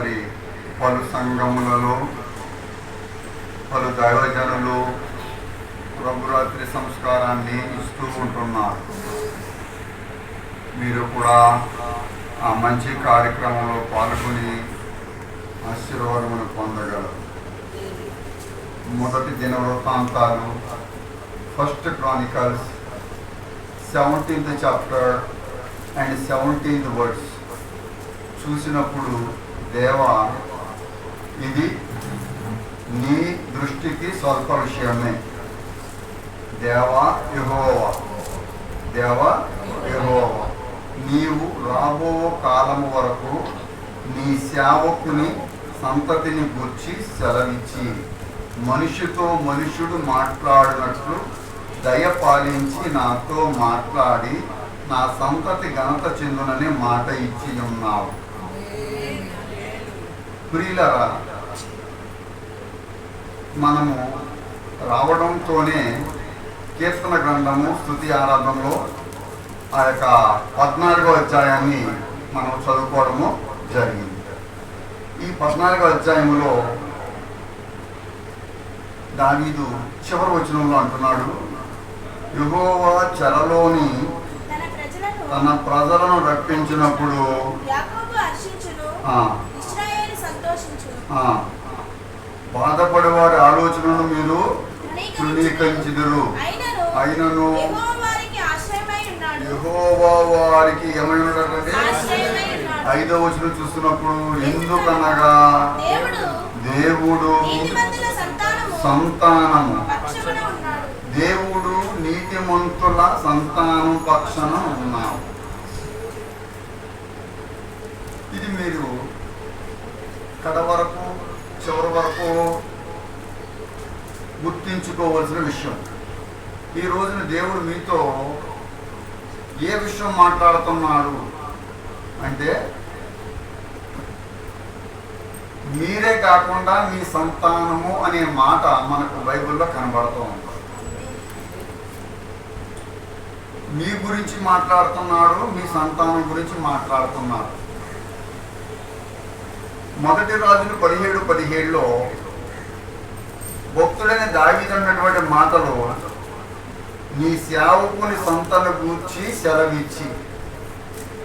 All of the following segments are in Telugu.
మరి పలు సంఘములలో పలు దైవజనులు ప్రభురాత్రి సంస్కారాన్ని ఇస్తూ ఉంటున్నారు. మీరు కూడా ఆ మంచి కార్యక్రమంలో పాల్గొని ఆశీర్వాదమును పొందగలరు. మొదటి దిన వృత్తాంతాలు, first Chronicles 17th chapter and 17th words చూసినప్పుడు, దేవా ఇది నీ దృష్టికి స్వల్ప విషయమే. దేవా యెహోవా, దేవా యెహోవా, నీవు రాబో కాలము వరకు నీ సేవకుని సంతతిని గూర్చి సెలవిచ్చి, మనిషితో మనుషుడు మాట్లాడినట్లు దయపాలించి నాతో మాట్లాడి నా సంతతి ఘనత చెందుననే మాట ఇచ్చి ఉన్నావు. ప్రియులరా, మనము రావడంతోనే కీర్తన గ్రంథము స్తుతి ఆరాధనలో ఆ యొక్క 14వ అధ్యాయాన్ని మనం చదువుకోవడము జరిగింది. ఈ 14వ అధ్యాయంలో దావీదు చివరి వచనంలో అంటున్నాడు, యెహోవా చెరలోని తన ప్రజలను రప్పించినప్పుడు బాధపడే వారి ఆలోచనను మీరు తృణీకరించుదురు. అయినను యెహోవా వారికి ఏమై ఉన్నాడంటే 5వ వచనం చూస్తున్నప్పుడు, ఎందుకనగా దేవుడు సంతానము, దేవుడు నీతిమంతుల సంతానం పక్షాన ఉన్నాడు. ఇది మీరు కడ వరకు చివరి వరకు గుర్తించుకోవలసిన విషయం. ఈ రోజున దేవుడు మీతో ఏ విషయం మాట్లాడుతున్నాడు అంటే, మీరే కాకుండా మీ సంతానము అనే మాట మనకు బైబిల్లో కనబడుతూ ఉంది. మీ గురించి మాట్లాడుతున్నాడు, మీ సంతానం గురించి మాట్లాడుతున్నాడు. మొదటి రాజులు 17:17లో భక్తుడైన దావీదు అన్నటువంటి మాటలు, నీ సేవకుని సంతాన గూర్చి సెలవిచ్చి.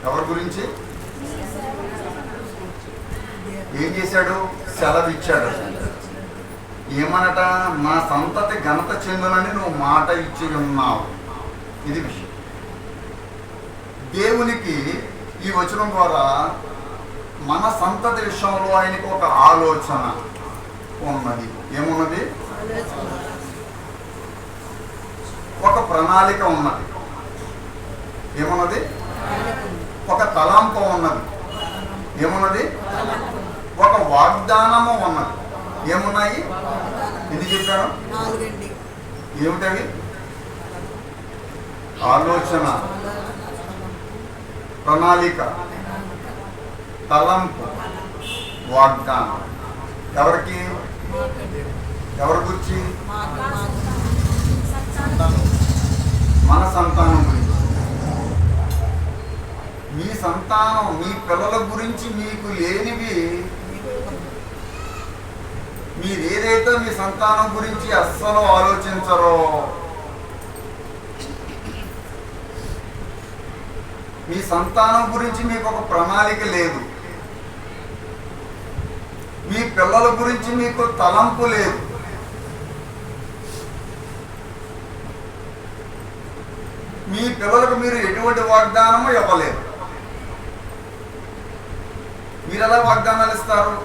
ఎవరి గురించి ఏం చేశాడు? సెలవిచ్చాడు. ఏమనట? నా సంతతి ఘనత చెందునని నువ్వు మాట ఇచ్చి ఉన్నావు. ఇది విషయం. దేవునికి ఈ వచనం ద్వారా మన సంతతి విషయంలో ఆయనకు ఒక ఆలోచన ఉన్నది. ఏమున్నది? ఒక ప్రణాళిక ఉన్నది. ఏమున్నది? ఒక తలంపు ఉన్నది. ఏమున్నది? ఒక వాగ్దానము ఉన్నది. ఏమున్నాయి? ఎన్ని చెప్పాను? ఏమిటవి? ఆలోచన, ప్రణాళిక, తలంపు, వాగ్దానం. ఎవరికి? ఎవరి గురించి? మన సంతానం గురించి. మీ సంతానం, మీ పిల్లల గురించి మీకు లేనివి మీరేదైతే మీ సంతానం గురించి అస్సలు ఆలోచించరో, మీ సంతానం గురించి మీకు ఒక ప్రణాళిక లేదు, మీ పిల్లల గురించి మీకు తలంపు లేదు, మీ పిల్లలకు మీరు ఎటువంటి వాగ్దానము ఇవ్వలేదు. మీరు ఎలా వాగ్దానాలు ఇస్తారు?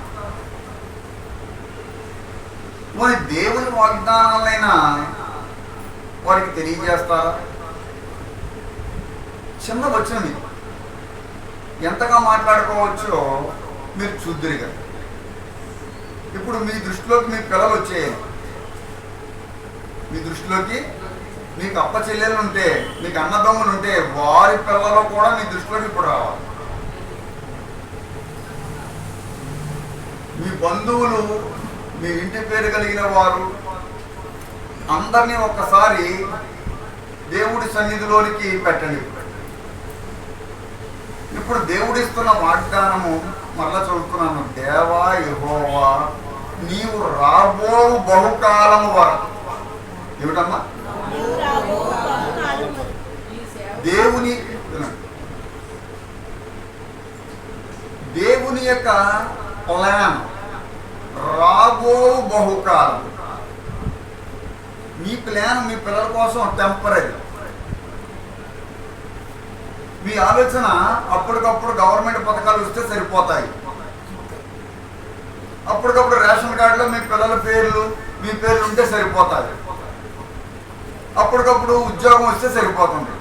మరి దేవుని వాగ్దానాలైనా వారికి తెలియజేస్తారా? చిన్న వచనం ఇది, ఎంతగా మాట్లాడుకోవచ్చో మీరు చూద్దురుగా. ఇప్పుడు మీ దృష్టిలోకి మీ పిల్లలు వచ్చేయాలి. మీ దృష్టిలోకి మీకు అప్ప చెల్లెలు ఉంటే, మీకు అన్నదమ్ములు ఉంటే, వారి పిల్లలు కూడా మీ దృష్టిలోకి ఇప్పుడు రావాలి. మీ బంధువులు, మీ ఇంటి పేరు కలిగిన వారు అందరినీ ఒక్కసారి దేవుడి సన్నిధిలోనికి పెట్టండి. ఇప్పుడు దేవుడిస్తున్న వాగ్దానము మరలా చదువుతున్నాను. దేవ యొక్క ప్లాన్ రాబో బహుకాలం. మీ ప్లాన్ మీ పిల్లల కోసం టెంపరీ. మీ ఆలోచన అప్పటికప్పుడు గవర్నమెంట్ పథకాలు వస్తే సరిపోతాయి, అప్పటికప్పుడు రేషన్ కార్డులో మీ పిల్లల పేర్లు మీ పేర్లు ఉంటే సరిపోతాయి, అప్పటికప్పుడు ఉద్యోగం వస్తే సరిపోతుంది.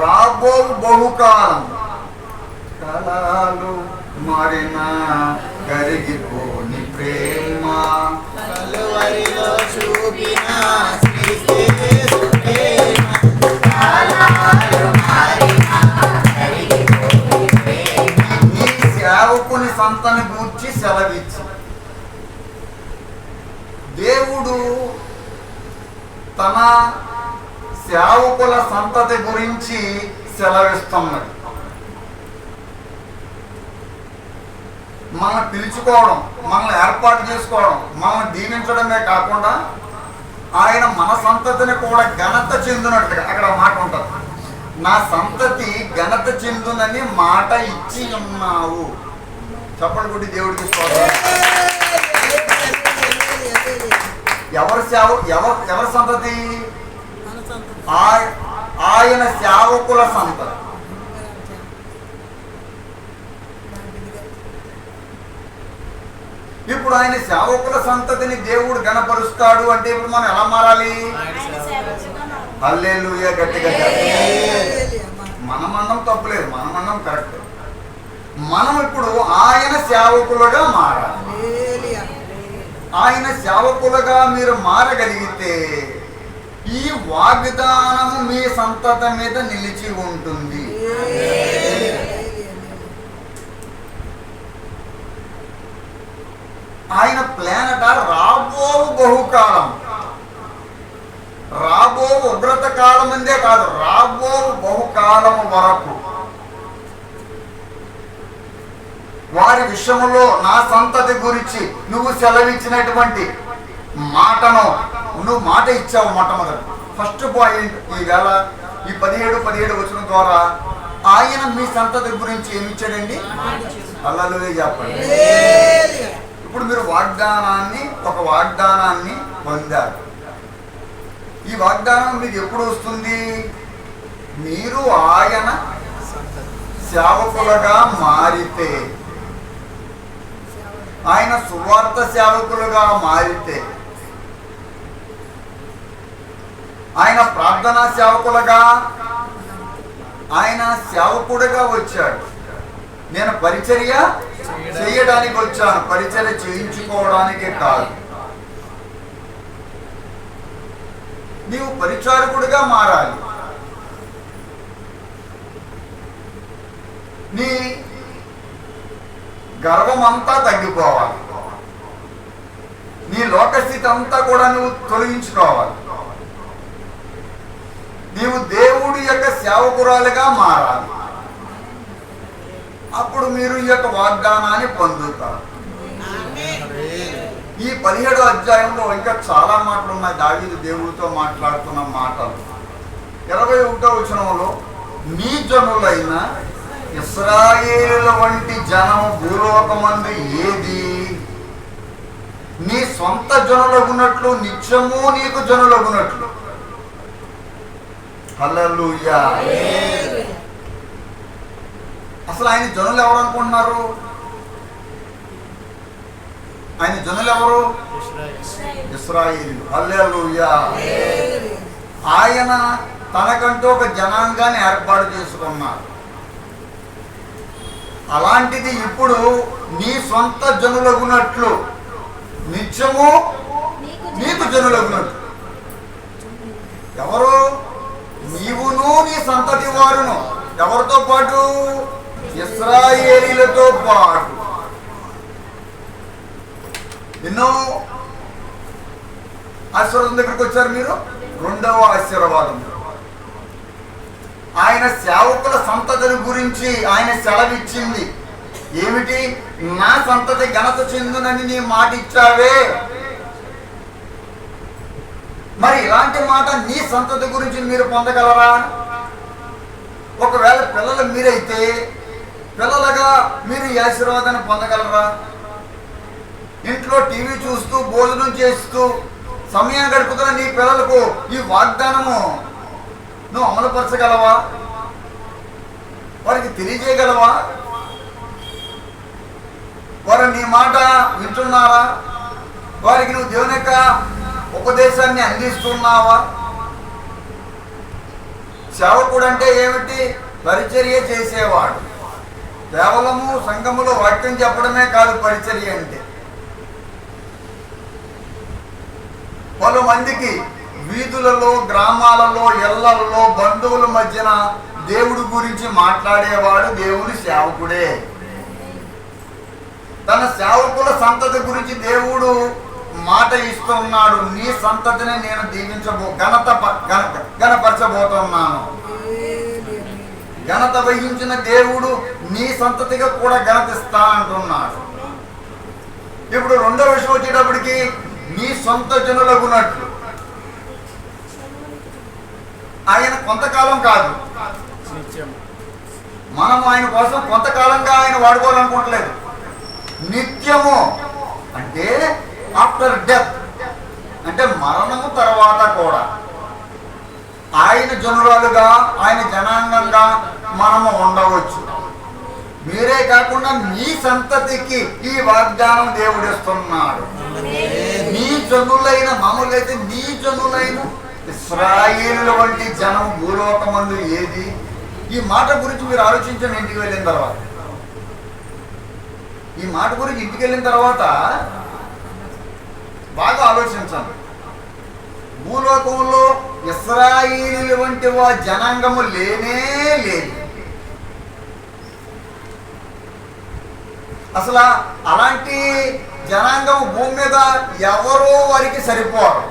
రాబో బహుకాలం కాలాలు మారినా కరిగిపోని ప్రేమ నీ సేవకుని సంతని గూర్చి సెలవిచ్చి, దేవుడు తన సేవకుల సంతతి గురించి సెలవిస్తున్నాడు. మనల్ని పిలుచుకోవడం, మనల్ని ఏర్పాటు చేసుకోవడం, మనల్ని దీవించడమే కాకుండా ఆయన మన సంతతిని కూడా ఘనత చెందినట్టుగా అక్కడ మాట ఉంటుంది. నా సంతతి ఘనత చెందునని మాట ఇచ్చి ఉన్నావు. చెప్పండి కొట్టి దేవుడికి స్తోత్రం. ఎవరి సంతతి? ఆయన సేవకుల సంతతి. ఇప్పుడు ఆయన సేవకుల సంతతిని దేవుడు గణపరుస్తాడు అంటే ఇప్పుడు మనం ఎలా మారాలి? హల్లెలూయా, గట్టిగా. మనమన్నం తప్పులేదు, మనమన్నం కరెక్ట్. మనం ఇప్పుడు ఆయన సేవకులుగా మారాలి. ఆయన సేవకులుగా మీరు మారగలిగితే ఈ వాగ్దానము మీ సంతతి మీద నిలిచి ఉంటుంది. ఆయన ప్లానట రాబో బహుకాలం, రాబో ఉగ్రత కాలం అందే కాదు, రాబో బహుకాలం వరకు వారి విషయంలో నా సంతతి గురించి నువ్వు సెలవిచ్చినటువంటి మాటను నువ్వు మాట ఇచ్చావు. మొట్టమొదటి ఫస్ట్ పాయింట్ ఈవేళ ఈ 17 వచనం ద్వారా ఆయన మీ సంతతి గురించి ఏమిచ్చాడండి? హల్లెలూయా చెప్పండి. ఇప్పుడు మీరు ఒక వాగ్దానాన్ని పొందారు. ఈ వాగ్దానం మీకు ఎప్పుడు వస్తుంది? మీరు ఆయన సేవకులుగా మారితే, ఆయన సువార్త సేవకులుగా మారితే, ఆయన ప్రార్థనా సేవకులుగా, ఆయన సేవకుడిగా వచ్చాడు. నేను పరిచర్య చేయడానికి వచ్చాను, పరిచర్య చేయించుకోవడానికే కాదు. నీవు పరిచారకుడిగా మారాలి. నీ గర్వమంతా తగ్గిపోవాలి. నీ లోకస్థితి అంతా కూడా నువ్వు తొలగించుకోవాలి. నీవు దేవుడి యొక్క సేవకురాలుగా మారాలి. అప్పుడు మీరు ఈ యొక్క వాగ్దానాన్ని పొందుతారు. ఈ 17వ అధ్యాయంలో ఇంకా చాలా మాటలు ఉన్నాయి. దావీదు దేవుడితో మాట్లాడుతున్న మాటలు. 21వ వచనంలో నీ జనులైన ఇశ్రాయేలుల వంటి జనం భూలోకమందు ఏది? నీ సొంత జనులగునట్లు నిత్యము నీకు జనులగునట్లు. హల్లెలూయా. అసలు ఆయన జనులు ఎవరు అనుకుంటున్నారు? ఆయన జనులు ఎవరు? ఇశ్రాయేలు. హల్లెలూయా. ఆయన తనకంటూ ఒక జనాంగాన్ని ఏర్పాటు చేసుకున్నారు. అలాంటిది ఇప్పుడు నీ సొంత జనులగునట్లు నిత్యము నీకు జనులగునట్లు. ఎవరు? నీవును నీ సంతతి వారును. ఎవరితో పాటు? ఇశ్రాయేలీలతో పాటు. ఎన్నో ఆశీర్వాదం దగ్గరికి వచ్చారు మీరు. 2వ ఆశీర్వాదం, ఆయన సేవకుల సంతతిని గురించి ఆయన సెలవిచ్చింది ఏమిటి? నా సంతతి ఘనత చెందునని నీ మాట ఇచ్చావే. మరి ఇలాంటి మాట నీ సంతతి గురించి మీరు పొందగలరా? ఒకవేళ పిల్లలు మీరైతే పిల్లలుగా మీరు ఈ ఆశీర్వాదాన్ని పొందగలరా? ఇంట్లో టీవీ చూస్తూ భోజనం చేస్తూ సమయం గడుపుతున్న నీ పిల్లలకు ఈ వాగ్దానము నువ్వు అమలుపరచగలవా? వారికి తెలియజేయగలవా? వారు నీ మాట వింటున్నారా? వారికి నువ్వు దేవుని యొక్క ఉపదేశాన్ని అందిస్తున్నావా? సేవకుడు అంటే ఏమిటి? పరిచర్య చేసేవాడు. కేవలము సంఘములో వాక్యం చెప్పడమే కాదు పరిచర్య అంటే. పలు మందికి వీధులలో, గ్రామాలలో, ఇళ్లలో, బంధువుల మధ్యన దేవుడి గురించి మాట్లాడేవాడు దేవుని సేవకుడే. తన సేవకుల సంతతి గురించి దేవుడు మాట ఇస్తున్నాడు. నీ సంతతిని నేను ఘనపరచబోతున్నాను. ఘనత వహించిన దేవుడు నీ సంతతిగా కూడా ఘనతిస్తా అంటున్నాడు. ఇప్పుడు రెండో విషయం వచ్చేటప్పటికి నీ సొంత జనులగునట్లు. ఆయన కొంతకాలం కాదు, మనం ఆయన కోసం కొంతకాలంగా ఆయన వాడుకోవాలనుకోవట్లేదు. నిత్యము అంటే ఆఫ్టర్ డెత్, అంటే మరణము తర్వాత కూడా ఆయన జనురాలుగా, ఆయన జనాంగంగా మనము ఉండవచ్చు. మీరే కాకుండా మీ సంతతికి ఈ వాగ్దానం దేవుడిస్తున్నాడు. నీ జనులైన, మామూలుగా నీ జనులైన ఇశ్రాయేలుల వంటి జనం భూలోకమందు ఏది? ఈ మాట గురించి మీరు ఆలోచించండి. ఇంటికి వెళ్ళిన తర్వాత, ఈ మాట గురించి ఇంటికి వెళ్ళిన తర్వాత బాగా ఆలోచించండి. భూలోకంలో ఇశ్రాయేలు వంటి జనాంగము లేనే లేదు. అసలు అలాంటి జనాంగం భూమి మీద ఎవరో వారికి సరిపోరు.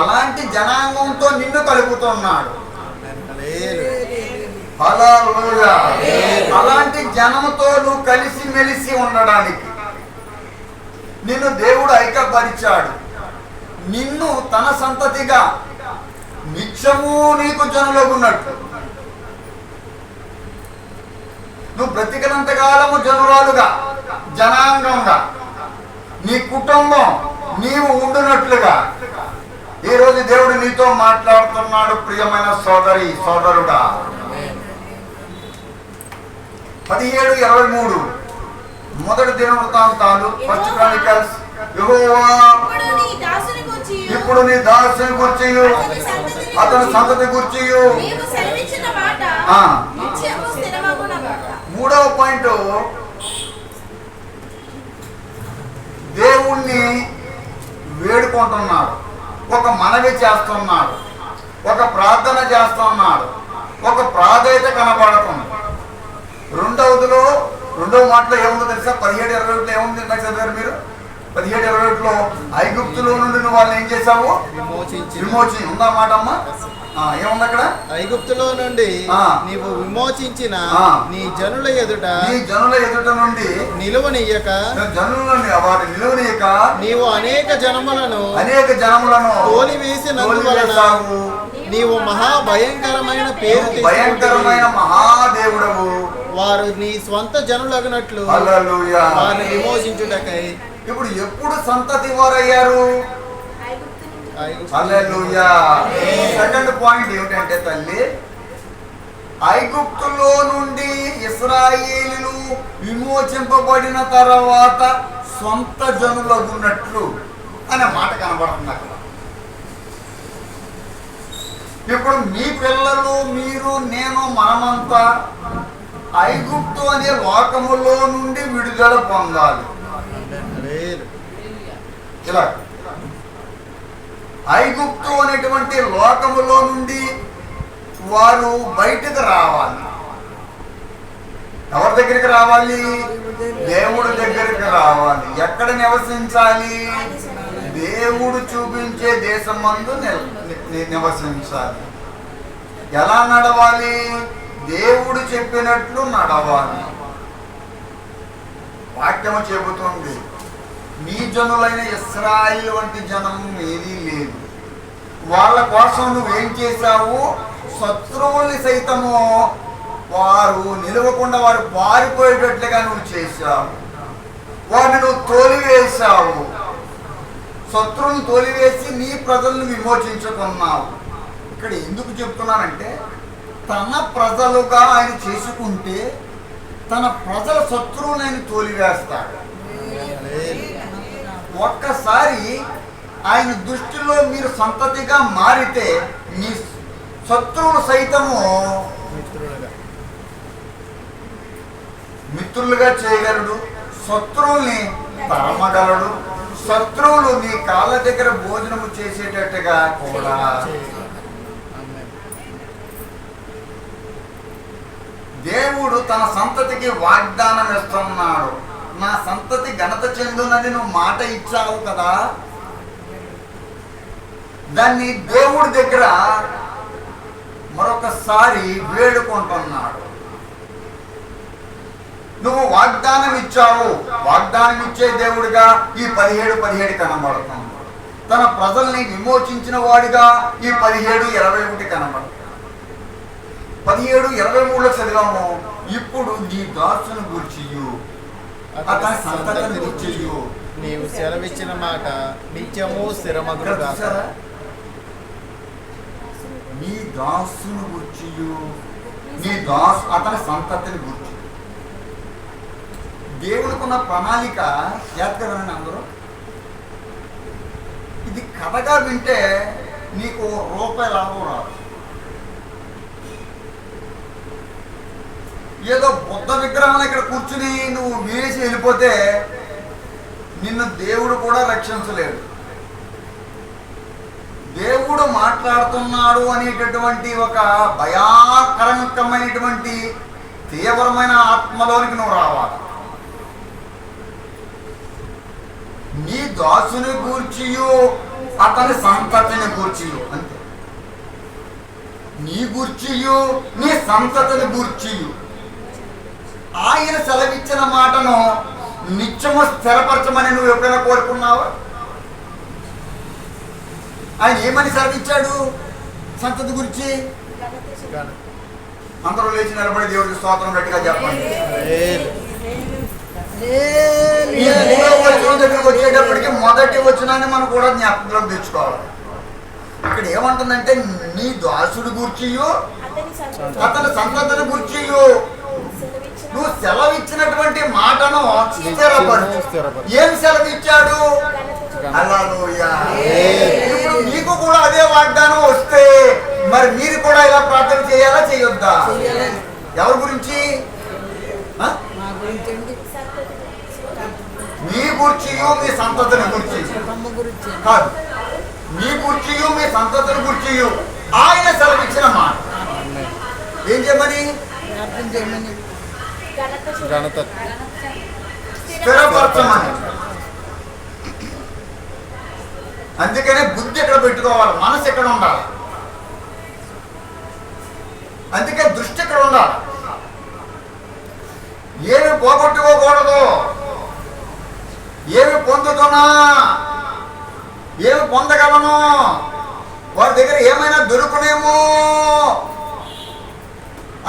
అలాంటి జనాంగంతో నిన్ను కలుపుతున్నాడు. హల్లెలూయా. అలాంటి జనంతో నువ్వు కలిసి మెలిసి ఉండడానికి నిన్ను దేవుడు ఐక్యపరిచాడు. నిన్ను తన సంతతిగా నిత్యము నీకు జనులగున్నట్టు, నువ్వు బ్రతికినంతకాలము జనురాలుగా, జనాంగంగా, నీ కుటుంబం నీవు ఉండునట్లుగా ఈరోజు దేవుడు నీతో మాట్లాడుతున్నాడు. ప్రియమైన సోదరి సోదరుడా, 17:23 మొదటి దినవృత్తాంతాలు, ఫస్ట్ క్రానికల్స్. యెహోవా ఇప్పుడు నీ దాసుని గురించి, అతని సంతతి గురించి. మూడవ పాయింట్, దేవుణ్ణి వేడుకుంటున్నాడు, ఒక మనవి చేస్తున్నాడు, ఒక ప్రార్థన చేస్తున్నాడు, ఒక ప్రాధాన్యత కనబడుతుంది. రెండవ మాటలో ఏముందో తెలుసా? 17:21 ఏముంది? నాకు చదివారు మీరు. 17:21 ఐగుప్తులో నుండి నువ్వు వాళ్ళని ఏం చేశావు? విమోచించి ఉందా మాట అమ్మా? ఏముంది అక్కడ? ఐగుప్తులో నుండి నీవు విమోచించిన నీ జనుల ఎదుట నుండి నిలువనీయక, వారి నిలువనీయక నీవు అనేక జనములను తోలివేసినందువలన నీవు మహాభయంకరమైన పేరు, భయంకరమైన మహాదేవుడవు. వారు నీ స్వంత జనులగినట్లు వారిని విమోచించుటకై. ఇప్పుడు ఎప్పుడు సంతతి వారయ్యారు? హల్లెలూయా. సెకండ్ పాయింట్ ఏమిటంటే తల్లి, ఐగుప్తులో నుండి ఇశ్రాయేలీయులు విమోచింపబడిన తర్వాత సొంత జనులగున్నట్లు అనే మాట కనబడుతుంది అక్కడ. ఇప్పుడు మీ పిల్లలు, మీరు, నేను, మనమంతా ఐగుప్తు అనే లోకములో నుండి విడుదల పొందాలి. ఇలా ఐగుప్తు అనేటువంటి లోకములో నుండి వారు బయటకు రావాలి. ఎవరి దగ్గరికి రావాలి? దేవుడి దగ్గరికి రావాలి. ఎక్కడ నివసించాలి? దేవుడు చూపించే దేశమందు నివసించాలి. ఎలా నడవాలి? దేవుడు చెప్పినట్లు నడవాలి. వాక్యము చెబుతుంది, నీ జనులైన ఇశ్రాయేలు వంటి జనం ఏదీ లేదు. వాళ్ళ కోసం నువ్వేం చేశావు? శత్రువుల్ని సైతము వారు నిలవకుండా వారు పారిపోయేటట్లుగా నువ్వు చేశావు. వారిని నువ్వు తోలివేశావు. శత్రువుని తోలివేసి నీ ప్రజలను విమోచించుకున్నావు. ఇక్కడ ఎందుకు చెప్తున్నానంటే, తన ప్రజలుగా ఆయన చేసుకుంటే తన ప్రజల శత్రువుని ఆయన తోలివేస్తాడు. ఒక్కసారి ఆయన దృష్టిలో మీరు సంతతిగా మారితే మీ శత్రువులు సైతము మిత్రులుగా చేయగలడు. శత్రువుల్ని తరమగలడు. శత్రువులు నీ కాళ్ళ దగ్గర భోజనము చేసేటట్టుగా కూడా. దేవుడు తన సంతతికి వాగ్దానం ఇస్తున్నాడు. నా సంతతి ఘనత చెందునని నువ్వు మాట ఇచ్చావు కదా, దాన్ని దేవుడి దగ్గర మరొకసారి వేడుకుంటున్నాడు. నువ్వు వాగ్దానం ఇచ్చావు. వాగ్దానం ఇచ్చే దేవుడిగా ఈ 17:17 కనబడుతుంది. తన ప్రజల్ని విమోచించిన వాడిగా ఈ 17:21 కనబడుతుంది. 17:23 చదివాము. ఇప్పుడు నీ దాసుని గూర్చియు అతని సంతతిని గూర్చియు నీవు సెలవిచ్చిన మాట నిత్యము స్థిరమగునుగాక. నీ దాసుని గూర్చియు అతని సంతతిని గూర్చి. దేవుడికున్న ప్రణాళిక జాగ్రత్తగా అందరూ. ఇది కథగా వింటే నీకు రూపాయి లాభం రాదు. ఏదో బుద్ధ విగ్రహం ఇక్కడ కూర్చుని నువ్వు వేసి వెళ్ళిపోతే నిన్ను దేవుడు కూడా రక్షించలేడు. దేవుడు మాట్లాడుతున్నాడు అనేటటువంటి ఒక భయాకరమైనటువంటి తీవ్రమైన ఆత్మలోనికి నువ్వు రావాలి. నీ దాసుని గూర్చియు అతని సంతతిని గూర్చియు, అంతే. నీ గూర్చియు నీ సంతతిని గూర్చియు ఆయన సెలవిచ్చిన మాటను నిత్యము స్థిరపరచమని నువ్వు ఎప్పుడైనా కోరుకున్నావా? ఆయన ఏమని సెలవిచ్చాడు సంతతి గురించి? అందరూ లేచి నిలబడి దేవుడికి స్తోత్రం గట్టిగా చెప్పండి. దగ్గరికి వచ్చేటప్పటికి మొదటి వచనాన్ని మనం కూడా జ్ఞాపకంలో తెచ్చుకోవాలి. ఇక్కడ ఏమంటుందంటే, నీ దాసుడు గూర్చియు అతని సంతతిని గూర్చియు నువ్వు సెలవిచ్చినటువంటి మాటను స్థిరపరచు. ఏం సెలవిచ్చాడు? హల్లెలూయా. ఇప్పుడు మీకు కూడా అదే వాగ్దానం వస్తే మరి మీరు కూడా ఇలా ప్రార్థన చేయాలా చేయొద్దా? ఎవరి గురించి? మీ గుర్చియు మీ సంతతిని గురించి కాదు, మీ గుర్చియు మీ సంతతిని గుర్చియు ఆయన సెలవిచ్చిన మాట ఏం చేయమని? స్థిరపరచమని. అందుకనే బుద్ధి ఎక్కడ పెట్టుకోవాలి, మనసు ఎక్కడ ఉండాలి, అందుకే దృష్టి ఎక్కడ ఉండాలి. ఏమి పోగొట్టుకోకూడదు, ఏమి పొందుతున్నా, ఏమి పొందగలను, వారి దగ్గర ఏమైనా దొరుకునేమో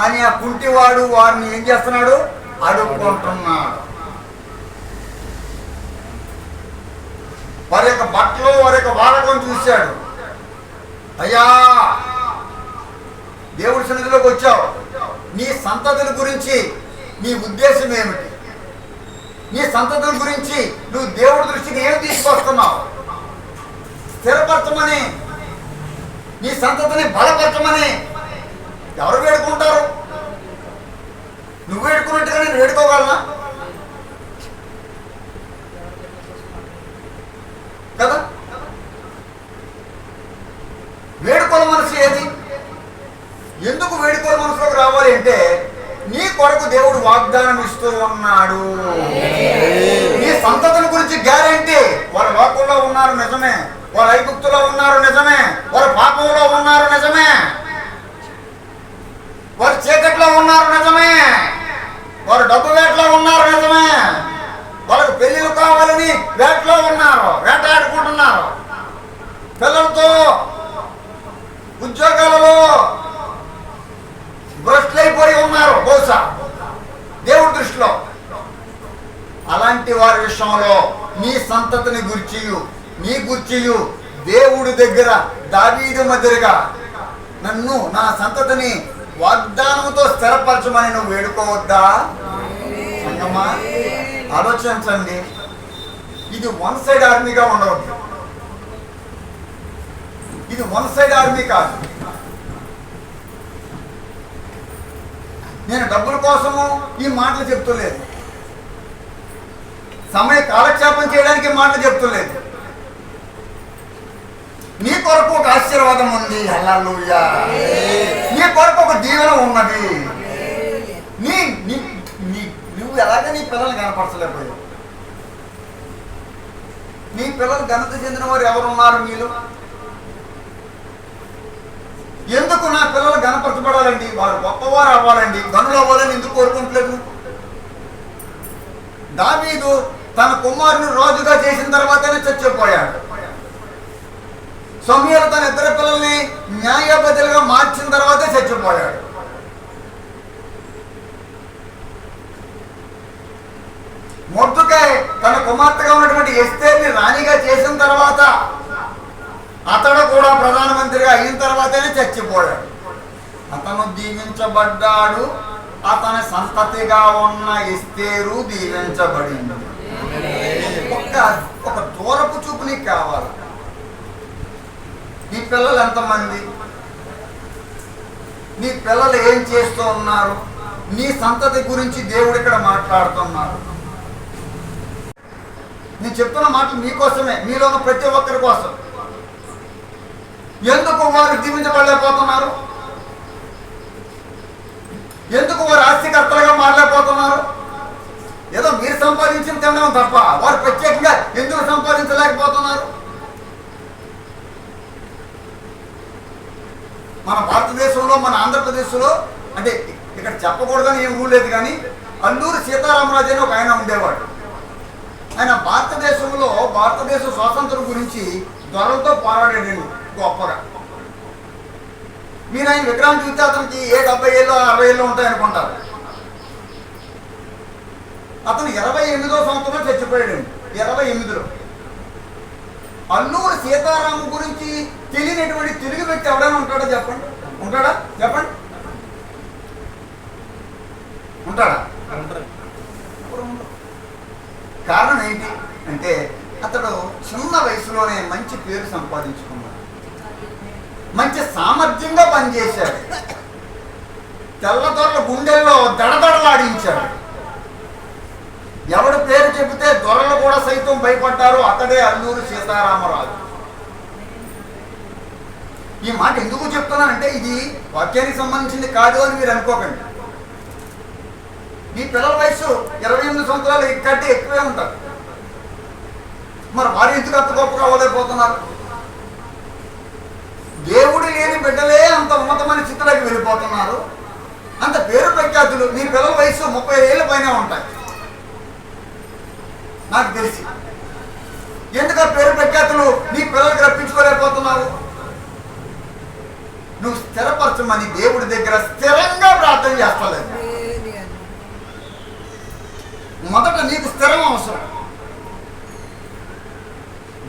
అని ఆ కుంటివాడు వారిని ఏం చేస్తున్నాడు? అడుక్కుంటున్నాడు. వారి యొక్క బట్టలు వారి యొక్క వాడకం చూశాడు. అయ్యా, దేవుడి సన్నిధిలోకి వచ్చావు, నీ సంతతుల గురించి నీ ఉద్దేశం ఏమిటి? నీ సంతతుల గురించి నువ్వు దేవుడి దృష్టికి ఏమి తీసుకొస్తున్నావు? స్థిరపరచమని, నీ సంతతిని బలపరచమని ఎవరు వేడుకుంటారు? నువ్వు వేడుకున్నట్టుగా నేను వేడుకోగలనా? కదా, వేడుకోల మనసు ఏది? ఎందుకు వేడుకోల మనసులోకి రావాలి అంటే, నీ కొరకు దేవుడు వాగ్దానం ఇస్తూ ఉన్నాడు. నీ సంతతుల గురించి గ్యారెంటీ. వాళ్ళ లోకంలో ఉన్నారు నిజమే, వాళ్ళ ఐగుప్తులో ఉన్నారు నిజమే, వాళ్ళ పాపంలో ఉన్నారు నిజమే, వారు చీకట్లో ఉన్నారు నిజమే, వారు డబ్బు వేటలో ఉన్నారు నిజమే, వాళ్ళకు పెళ్లిళ్ళు కావాలని వేటలో ఉన్నారు, వేటాడుకుంటున్నారు, పిల్లలతో ఉద్యోగాలలో అలాంటి వారి విషయంలో నీ సంతతిని గుర్చియు నీ గుర్చియు దేవుడి దగ్గర దావీదు మాదిరిగా నన్ను నా సంతతిని వాగ్దానంతో స్థిరపరచమని నువ్వు వేడుకోవద్దా? సంగమా, ఆలోచించండి. ఇది వన్ సైడ్ ఆర్మీగా ఉండవద్దు. ఇది వన్ సైడ్ ఆర్మీ కాదు. నేను డబ్బుల కోసము ఈ మాటలు చెప్తలేదు, సమయ కాలక్షేపం చేయడానికి మాటలు చెప్తలేదు. నీ కొరకు ఒక ఆశీర్వాదం ఉంది, హల్లెలూయా. నీ కొరకు ఒక దీవెన ఉన్నది. నువ్వు ఎలాగ నీ పిల్లల్ని కనపరచలేకపోయావు. నీ పిల్లలు ఘనత చెందిన వారు ఎవరున్నారు మీలో? ఎందుకు నా పిల్లలు గణపరచబడాలండి, వారు గొప్పవారు అవ్వాలండి, గనులు అవ్వాలని ఎందుకు కోరుకుంటలేదు? దావీదు తన కుమారుని రాజుగా చేసిన తర్వాతనే చచ్చిపోయాడు. సమూయేలు తన ఇద్దరు పిల్లల్ని న్యాయబద్ధులుగా మార్చిన తర్వాతే చచ్చిపోయాడు. మొర్దెకై తన కుమార్తెగా ఉన్నటువంటి ఎస్తేర్ని రాణిగా చేసిన తర్వాత అతడు కూడా ప్రధానమంత్రిగా అయిన తర్వాతనే చచ్చిపోయాడు. అతను దీవించబడ్డాడు, అతని సంతతిగా ఉన్న ఎస్తేరు దీవించబడింది. ఒక దూరపు చూపు నీకు కావాలి. నీ పిల్లలు ఎంతమంది? నీ పిల్లలు ఏం చేస్తూ ఉన్నారు? నీ సంతతి గురించి దేవుడు ఇక్కడ మాట్లాడుతున్నాడు. నేను చెప్తున్న మాటలు మీకోసమే, మీలో ఉన్న ప్రతి ఒక్కరి కోసం. ఎందుకు వారు దీవించబడలేకపోతున్నారు? ఎందుకు వారు ఆస్తికర్తలుగా మారలేకపోతున్నారు? ఏదో మీరు సంపాదించిన తినడం తప్ప వారు ప్రత్యేకంగా ఎందుకు సంపాదించలేకపోతున్నారు? మన భారతదేశంలో, మన ఆంధ్రప్రదేశ్లో, అంటే ఇక్కడ చెప్పకూడదని ఏం రూల్ లేదు, కానీ అల్లూరి సీతారామరాజు అని ఒక ఆయన ఉండేవాడు. ఆయన భారతదేశ స్వాతంత్రం గురించి దొరలతో పోరాడాడు గొప్పగా. మీరు ఆయన విగ్రహం చూస్తే అతనికి 70 ఏళ్ళు 60 ఏళ్ళు ఉంటాయనుకుంటారు. అతను 28వ సంవత్సరంలో చచ్చిపోయాడు. 28లో. అల్లూరి సీతారాము గురించి తెలియనటువంటి తెలుగు వ్యక్తి ఎవడైనా ఉంటాడా చెప్పండి? ఉంటాడా చెప్పండి? ఉంటాడా? కారణం ఏంటి అంటే అతడు చిన్న వయసులోనే మంచి పేరు సంపాదించుకున్నాడు, మంచి సామర్థ్యంగా పనిచేశాడు, తెల్లదొరల గుండెల్లో దడదడలాడించాడు. ఎవడు పేరు చెబితే దొరలు కూడా సైతం భయపడ్డారు. అతడే అల్లూరి సీతారామరాజు. ఈ మాట ఎందుకు చెప్తున్నానంటే ఇది వాక్యానికి సంబంధించింది కాదు అని మీరు అనుకోకండి. మీ పిల్లల వయసు 28 సంవత్సరాలు కంటే ఎక్కువే ఉంటారు. మరి వారు ఎందుకు అంత గొప్పగా అవ్వలేకపోతున్నారు? దేవుడు లేని బిడ్డలే అంత ఉన్నతమైన స్థితిలోకి వెళ్ళిపోతున్నారు. అంత పేరు ప్రఖ్యాతులు. మీ పిల్లల వయసు 30 ఏళ్ళ పైన ఉంటాయి నాకు తెలిసి. ఎందుకు ఆ పేరు ప్రఖ్యాతులు నీ పిల్లలకి రప్పించుకోలేకపోతున్నారు? నువ్వు స్థిరపరచమని దేవుడి దగ్గర స్థిరంగా ప్రార్థన చేస్తలేదు. మొదట నీకు స్థిరం అవసరం.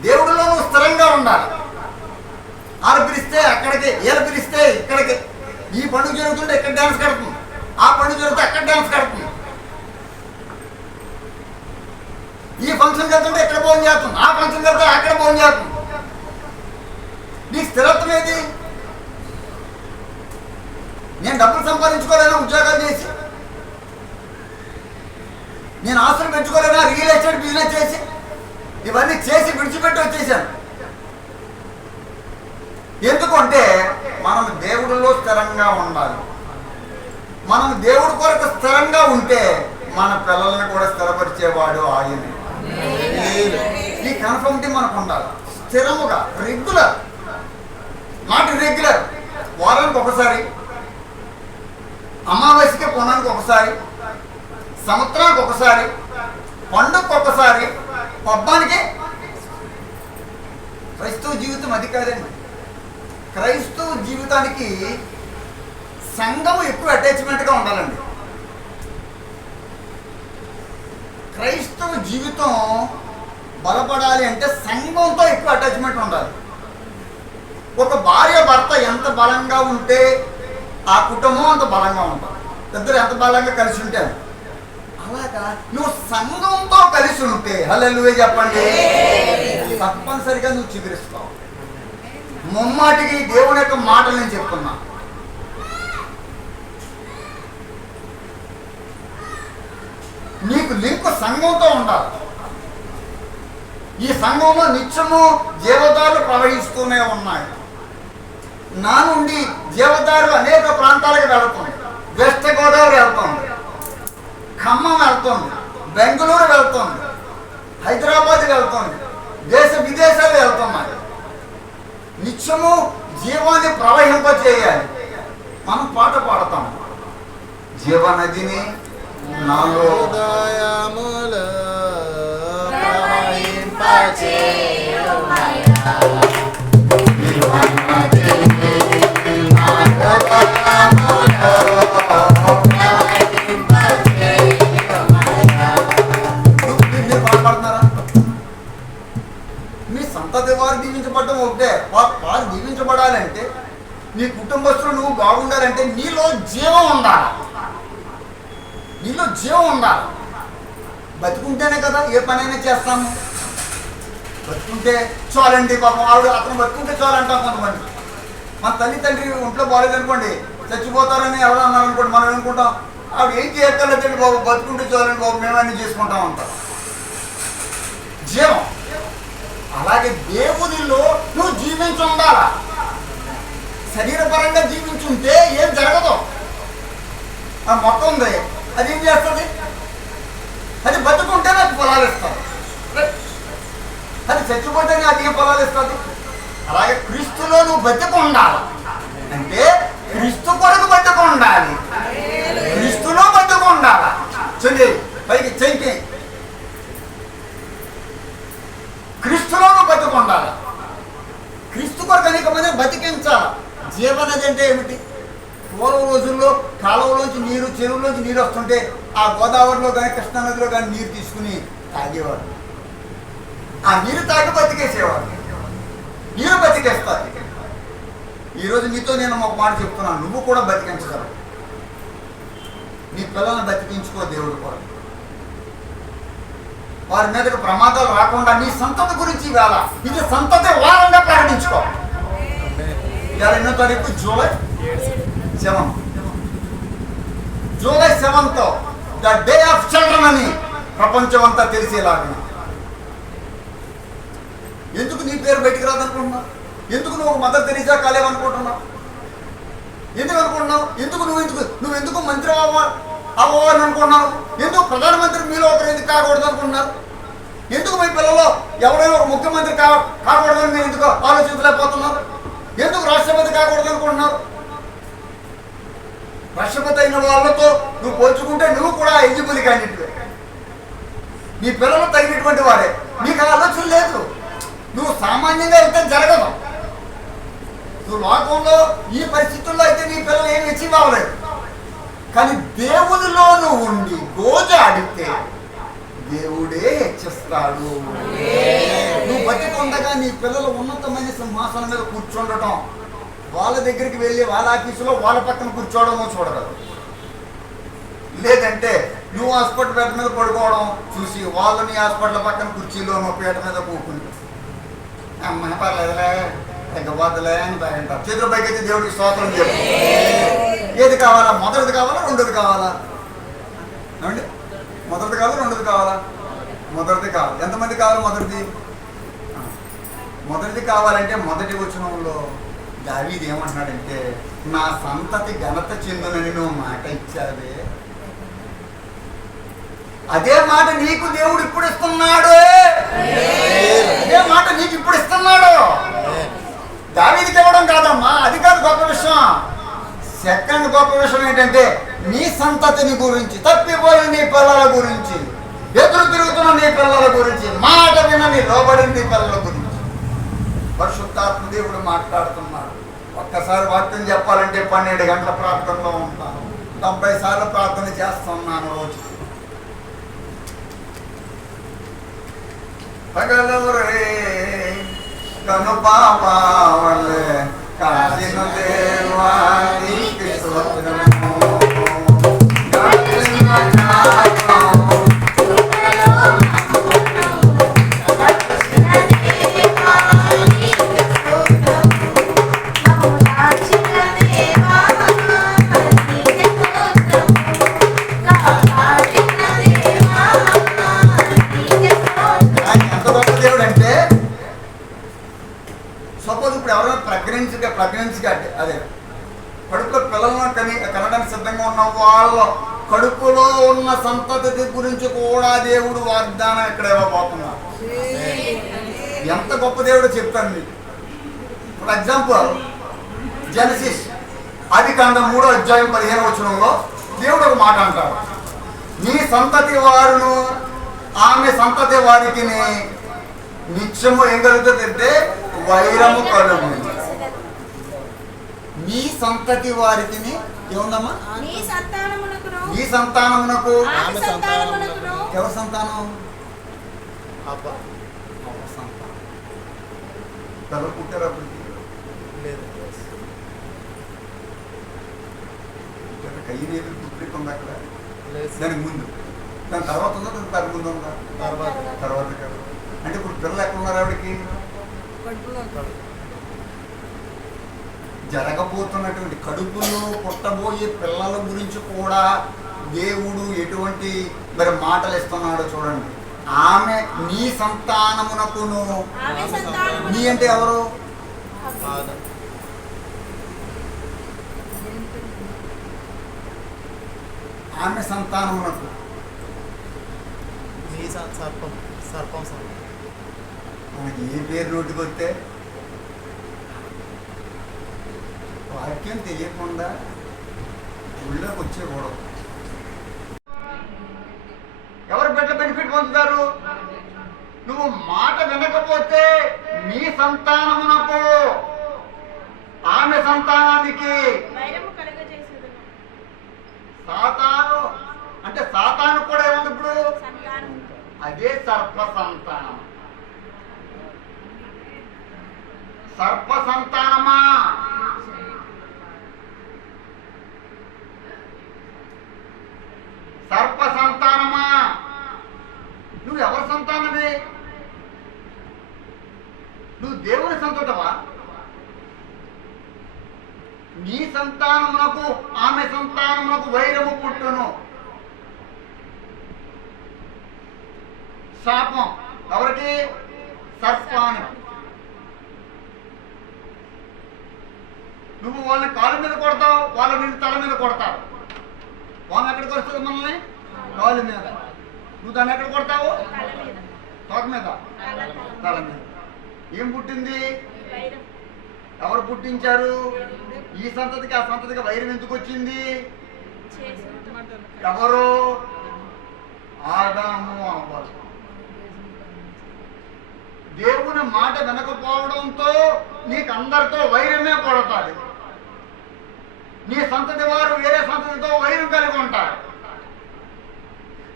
దేవుడిలో నువ్వు స్థిరంగా ఉండాలి. ఆడ పిలిస్తే అక్కడికి, ఏడ పిలిస్తే ఇక్కడికి. ఈ పండుగ జరుగుతుంటే ఇక్కడ డ్యాన్స్ కడుతుంది, ఆ పండుగ జరిగితే అక్కడ డ్యాన్స్ కడుతుంది. ఈ ఫంక్షన్కి వెళ్తుంటే ఎక్కడ భోజనం చేస్తుంది, ఆ ఫంక్షన్కి వెళ్తే అక్కడ భోజనం చేస్తుంది. నీ స్థిరత్వం ఏది? నేను డబ్బులు సంపాదించుకోలేనా ఉద్యోగాలు చేసి? నేను ఆస్తులు పెంచుకోలేనా రియల్ ఎస్టేట్ బిజినెస్ చేసి? ఇవన్నీ చేసి విడిచిపెట్టి వచ్చేసాను. ఎందుకంటే మనం దేవుడిలో స్థిరంగా ఉండాలి. మనం దేవుడి కొరకు స్థిరంగా ఉంటే మన పిల్లల్ని కూడా స్థిరపరిచేవాడు ఆయనే. ఈ కన్ఫర్మిటీ మనకు ఉండాలి. స్థిరముగా, రెగ్యులర్, నాట్ ఇర్రెగ్యులర్. వారానికి ఒకసారి, అమావాస్యకి పొనానికి ఒకసారి, సంవత్సరానికి ఒకసారి, పండుగకు ఒకసారి, పబ్బానికి. క్రైస్తవ జీవితం అది కాదండి. క్రైస్తవ జీవితానికి సంఘము ఎక్కువ అటాచ్మెంట్గా ఉండాలండి. క్రైస్తవ జీవితం బలపడాలి అంటే సంఘంతో ఎక్కువ అటాచ్మెంట్ ఉండాలి. ఒక భార్య భర్త ఎంత బలంగా ఉంటే ఆ కుటుంబం అంత బలంగా ఉంటుంది. ఇద్దరు ఎంత బలంగా కలిసి ఉంటే అలాగా నువ్వు సంఘంతో కలిసి ఉంటే హల్లెలూయా చెప్పండి, తప్పనిసరిగా నువ్వు చిగురిస్తావు. ముమ్మాటికి దేవుని యొక్క మాటలు నేను చెప్తున్నా. నీకు లింకు సంఘంతో ఉండాలి. ఈ సంఘంలో నిత్యము జీవదారులు ప్రవహిస్తూనే ఉన్నాయి. నా నుండి జీవదారులు అనేక ప్రాంతాలకు వెళుతుంది. వెస్ట్ గోదావరి వెళ్తుంది, ఖమ్మం వెళ్తుంది, బెంగళూరు వెళ్తుంది, హైదరాబాద్ వెళ్తుంది, దేశ విదేశాలు వెళ్తున్నాయి. నిత్యము జీవాన్ని ప్రవహింపచేయాలి. మనం పాట పాడతాం, జీవనదిని నాలో హృదయములో ప్రవహింపచేయుమయ్యా. మీ సంతతి వారు దీవించబడటం ఒకటే. వారు దీవించబడాలంటే నీ కుటుంబస్తులు నువ్వు బాగుండాలంటే నీలో జీవం ఉండాలి. నీలో జీవం ఉండాలి. బతుకుంటేనే కదా ఏ పనైనా చేస్తాము. బతుకుంటే చాలండి, పాపం ఆవిడ అతను బతుకుంటే చాలంటాం. కొంతమంది మన తల్లి తండ్రి ఒంట్లో బాగాలేదనుకోండి, చచ్చిపోతారని ఎవరు అన్నారనుకోండి, మనం అనుకుంటాం ఆవిడ ఏం చేయక్కర్లేదండి బాబు, బతుకుంటే చాలండి బాబు, మేమన్నీ చేసుకుంటాం అంటాం. జీవం అలాగే దేవునిలో నువ్వు జీవించి ఉండాలా. శరీరపరంగా జీవించుంటే ఏం జరగదు. ఆ మొత్తం ఉంది, అది ఏం చేస్తుంది? అది బతుకుంటే నాకు పొలాలు ఇస్తుంది, అది చచ్చిపోతేనే అది ఏం పొలాలు ఇస్తుంది. అలాగే క్రీస్తులో నువ్వు బతుకు ఉండాలి అంటే క్రీస్తు కొరకు బతుకు ఉండాలి, క్రీస్తులో బతుకు ఉండాలి. చెల్లి పైకి చెయ్యి, క్రీస్తులో నువ్వు బతుకు ఉండాలి. క్రీస్తు కొరకు అనేక మంది బతికించాలి. జీవనది అంటే ఏమిటి? పూర్వ రోజుల్లో కాలువలోంచి నీరు, చెరువులోంచి నీరు వస్తుంటే ఆ గోదావరిలో కానీ కృష్ణానదిలో కానీ నీరు తీసుకుని తాగేవారు. ఆ నీరు తాగి బతికేసేవారు. నీరు బతికేస్తారు. ఈరోజు నీతో నేను ఒక మాట చెప్తున్నాను, నువ్వు కూడా బతికించగలవు. నీ పిల్లల్ని బతికించుకో దేవుడు కూడా. వారి మీదకి ప్రమాదాలు రాకుండా నీ సంతతి గురించి ఇవాళ ఇది సంతతి వారంగా ప్రకటించుకో. ఇవాళ ఎన్నో తారీఖు? July 7. July 7th the day of children అని ప్రపంచం అంతా తెలిసేలాగా. ఎందుకు నీ పేరు బయటికి రాదనుకుంటున్నావు? ఎందుకు నువ్వు మదర్ తెరీసా కాలేవనుకుంటున్నావు? ఎందుకు అనుకుంటున్నావు? నువ్వు మంత్రి అవ్వాలని అనుకుంటున్నావు? ఎందుకు ప్రధానమంత్రి మీలో ఒకరు ఎందుకు కాకూడదు అనుకుంటున్నారు? ఎందుకు మీ పిల్లలు ఎవరైనా ఒక ముఖ్యమంత్రి కాకూడదని మీరు ఎందుకు ఆలోచించలేకపోతున్నారు? ఎందుకు రాష్ట్రపతి కాకూడదు అనుకుంటున్నారు? రాష్ట్రపతి అయిన వాళ్ళతో నువ్వు పోల్చుకుంటే నువ్వు కూడా ఎలిజిబుల్ క్యాండిడేట్. నీ పిల్లలు తగినటువంటి వారే. నీకు ఆలోచన లేదు. నువ్వు సామాన్యంగా అయితే జరగదు. నువ్వు లోకంలో ఈ పరిస్థితుల్లో అయితే నీ పిల్లలు ఏమి అచీవ్ అవ్వలేదు. కానీ దేవునిలో నువ్వు ఉండి గోజాడితే దేవుడే హెచ్చిస్తాడు. నువ్వు బతికొండగా నీ పిల్లలు ఉన్నతమైన సింహాసనం మీద కూర్చుండటం, వాళ్ళ దగ్గరికి వెళ్ళి వాళ్ళ ఆఫీసులో వాళ్ళ పక్కన కూర్చోవడమో చూడగలరు. లేదంటే నువ్వు హాస్పిటల్ పీట మీద పడుకోవడం చూసి వాళ్ళని హాస్పిటల్ పక్కన కుర్చీలోనో పీట మీద కూర్చుని అమ్మాయి పర్లేదులే తగ్గబోద్దులే అని అంటారు. చేతుల పైకి అయితే దేవుడికి స్తోత్రం చెప్పు. ఏది కావాలా? మొదటిది కావాలా, రెండోది కావాలా? ఏమండి, మొదటిది కావాలా, రెండోది కావాలా? మొదటిది కావాలి. ఎంతమంది కావాలి మొదటిది? మొదటిది కావాలంటే మొదటి వచనంలో దావీదు ఏమంటున్నాడంటే, నా సంతతి ఘనత చెందునని నువ్వు మాట ఇచ్చావే, అదే మాట నీకు దేవుడు ఇప్పుడు ఇస్తున్నాడు. అదే మాట నీకు ఇప్పుడు ఇస్తున్నాడు. దావీదుకి ఇవ్వడం కాదమ్మా, అది కాదు గొప్ప విషయం. సెకండ్ గొప్ప విషయం ఏంటంటే నీ సంతతిని గురించి, తప్పిపోయిన నీ పిల్లల గురించి, ఎదురు తిరుగుతున్న నీ పిల్లల గురించి, మాట వినని లోబడిన నీ పిల్లల గురించి పరిశుద్ధాత్మ దేవుడు మాట్లాడుతున్నాడు. ఒక్కసారి వాక్యం చెప్పాలంటే 12 గంటల ప్రార్థనలో ఉంటాను, 70 సార్లు ప్రార్థన చేస్తున్నాను రోజు. పగలవరే కను పాపవలే కాసిన దేవా నీకు స్తోత్రము. సపోజ్ ఇప్పుడు ఎవరైనా ప్రెగ్నెన్సీగా అదే కడుపులో పిల్లలను కనడానికి సిద్ధంగా ఉన్న వాళ్ళ కడుపులో ఉన్న సంతతి గురించి కూడా దేవుడు వాగ్దానం ఇక్కడ ఇవ్వబోతున్నారు. ఎంత గొప్ప దేవుడు చెప్తాను మీకు. ఫర్ ఎగ్జాంపుల్ జెనసిస్ ఆదికాండం 3వ అధ్యాయం 15వ వచనంలో దేవుడు ఒక మాట అంటాడు, నీ సంతతి వారును ఆమె సంతతి వారికి నిత్యము ఏం కలుగుతుందంటే వైరము కలుగు. నీ సంతతి వారికి ఏముందమ్మా? నీ సంతానమునకు. ఎవరి సంతానం? పిల్లలు పుట్టారు అప్పుడు కయ్యేది పుట్టింది అక్కడ దానికి ముందు, దాని తర్వాత ఉందా దాని ముందు ఉందా? తర్వాత కదా. అంటే ఇప్పుడు పిల్లలు ఎక్కడ ఉన్నారు ఆవిడకి? జరగబోతున్నటువంటి కడుపులో పుట్టబోయే పిల్లల గురించి కూడా దేవుడు ఎటువంటి మరి మాటలు ఇస్తున్నాడో చూడండి. ఆమె నీ సంతానమునకును. నీ అంటే ఎవరు? ఆమె సంతానమునకు. మనకి ఏ పేరు నోటికి వస్తే వాక్యం తెలియకుండా ఊళ్ళోకి వచ్చేకూడదు. ఎవరు బెనిఫిట్ పొందుతారు? నువ్వు మాట వినకపోతే నీ సంతానమునకు ఆమె సంతానానికి. సాతాను అంటే సాతాను కూడా ఏముంది ఇప్పుడు? అదే సర్ప సంతానం. సర్ప సంతానమా? సర్ప సంతానమా? నువ్వు ఎవరి సంతానమే? నువ్వు దేవుని సంతతవా? నీ సంతానమునకు ఆమె సంతానమునకు వైరము పుట్టును. శాపం ఎవరికి? సర్పానికి. నువ్వు వాళ్ళని కాళ్ళ మీద కొడతావు, వాళ్ళ నిన్ను తల మీద కొడతావు. వాళ్ళని ఎక్కడికి వస్తుంది? మనల్ని కాళ్ళ మీద. నువ్వు దాన్ని ఎక్కడ కొడతావు? తోక మీద, తల మీద. ఏం పుట్టింది? ఎవరు పుట్టించారు? ఈ సంతతికి ఆ సంతతికి వైరం ఎందుకు వచ్చింది? ఎవరు? ఆదాము అవ్వాలి. దేవుని మాట వినకపోవడంతో నీకు అందరితో వైరమే పడతాడు. నీ సంతతి వారు వేరే సంతతితో వైరం కలిగి ఉంటారు.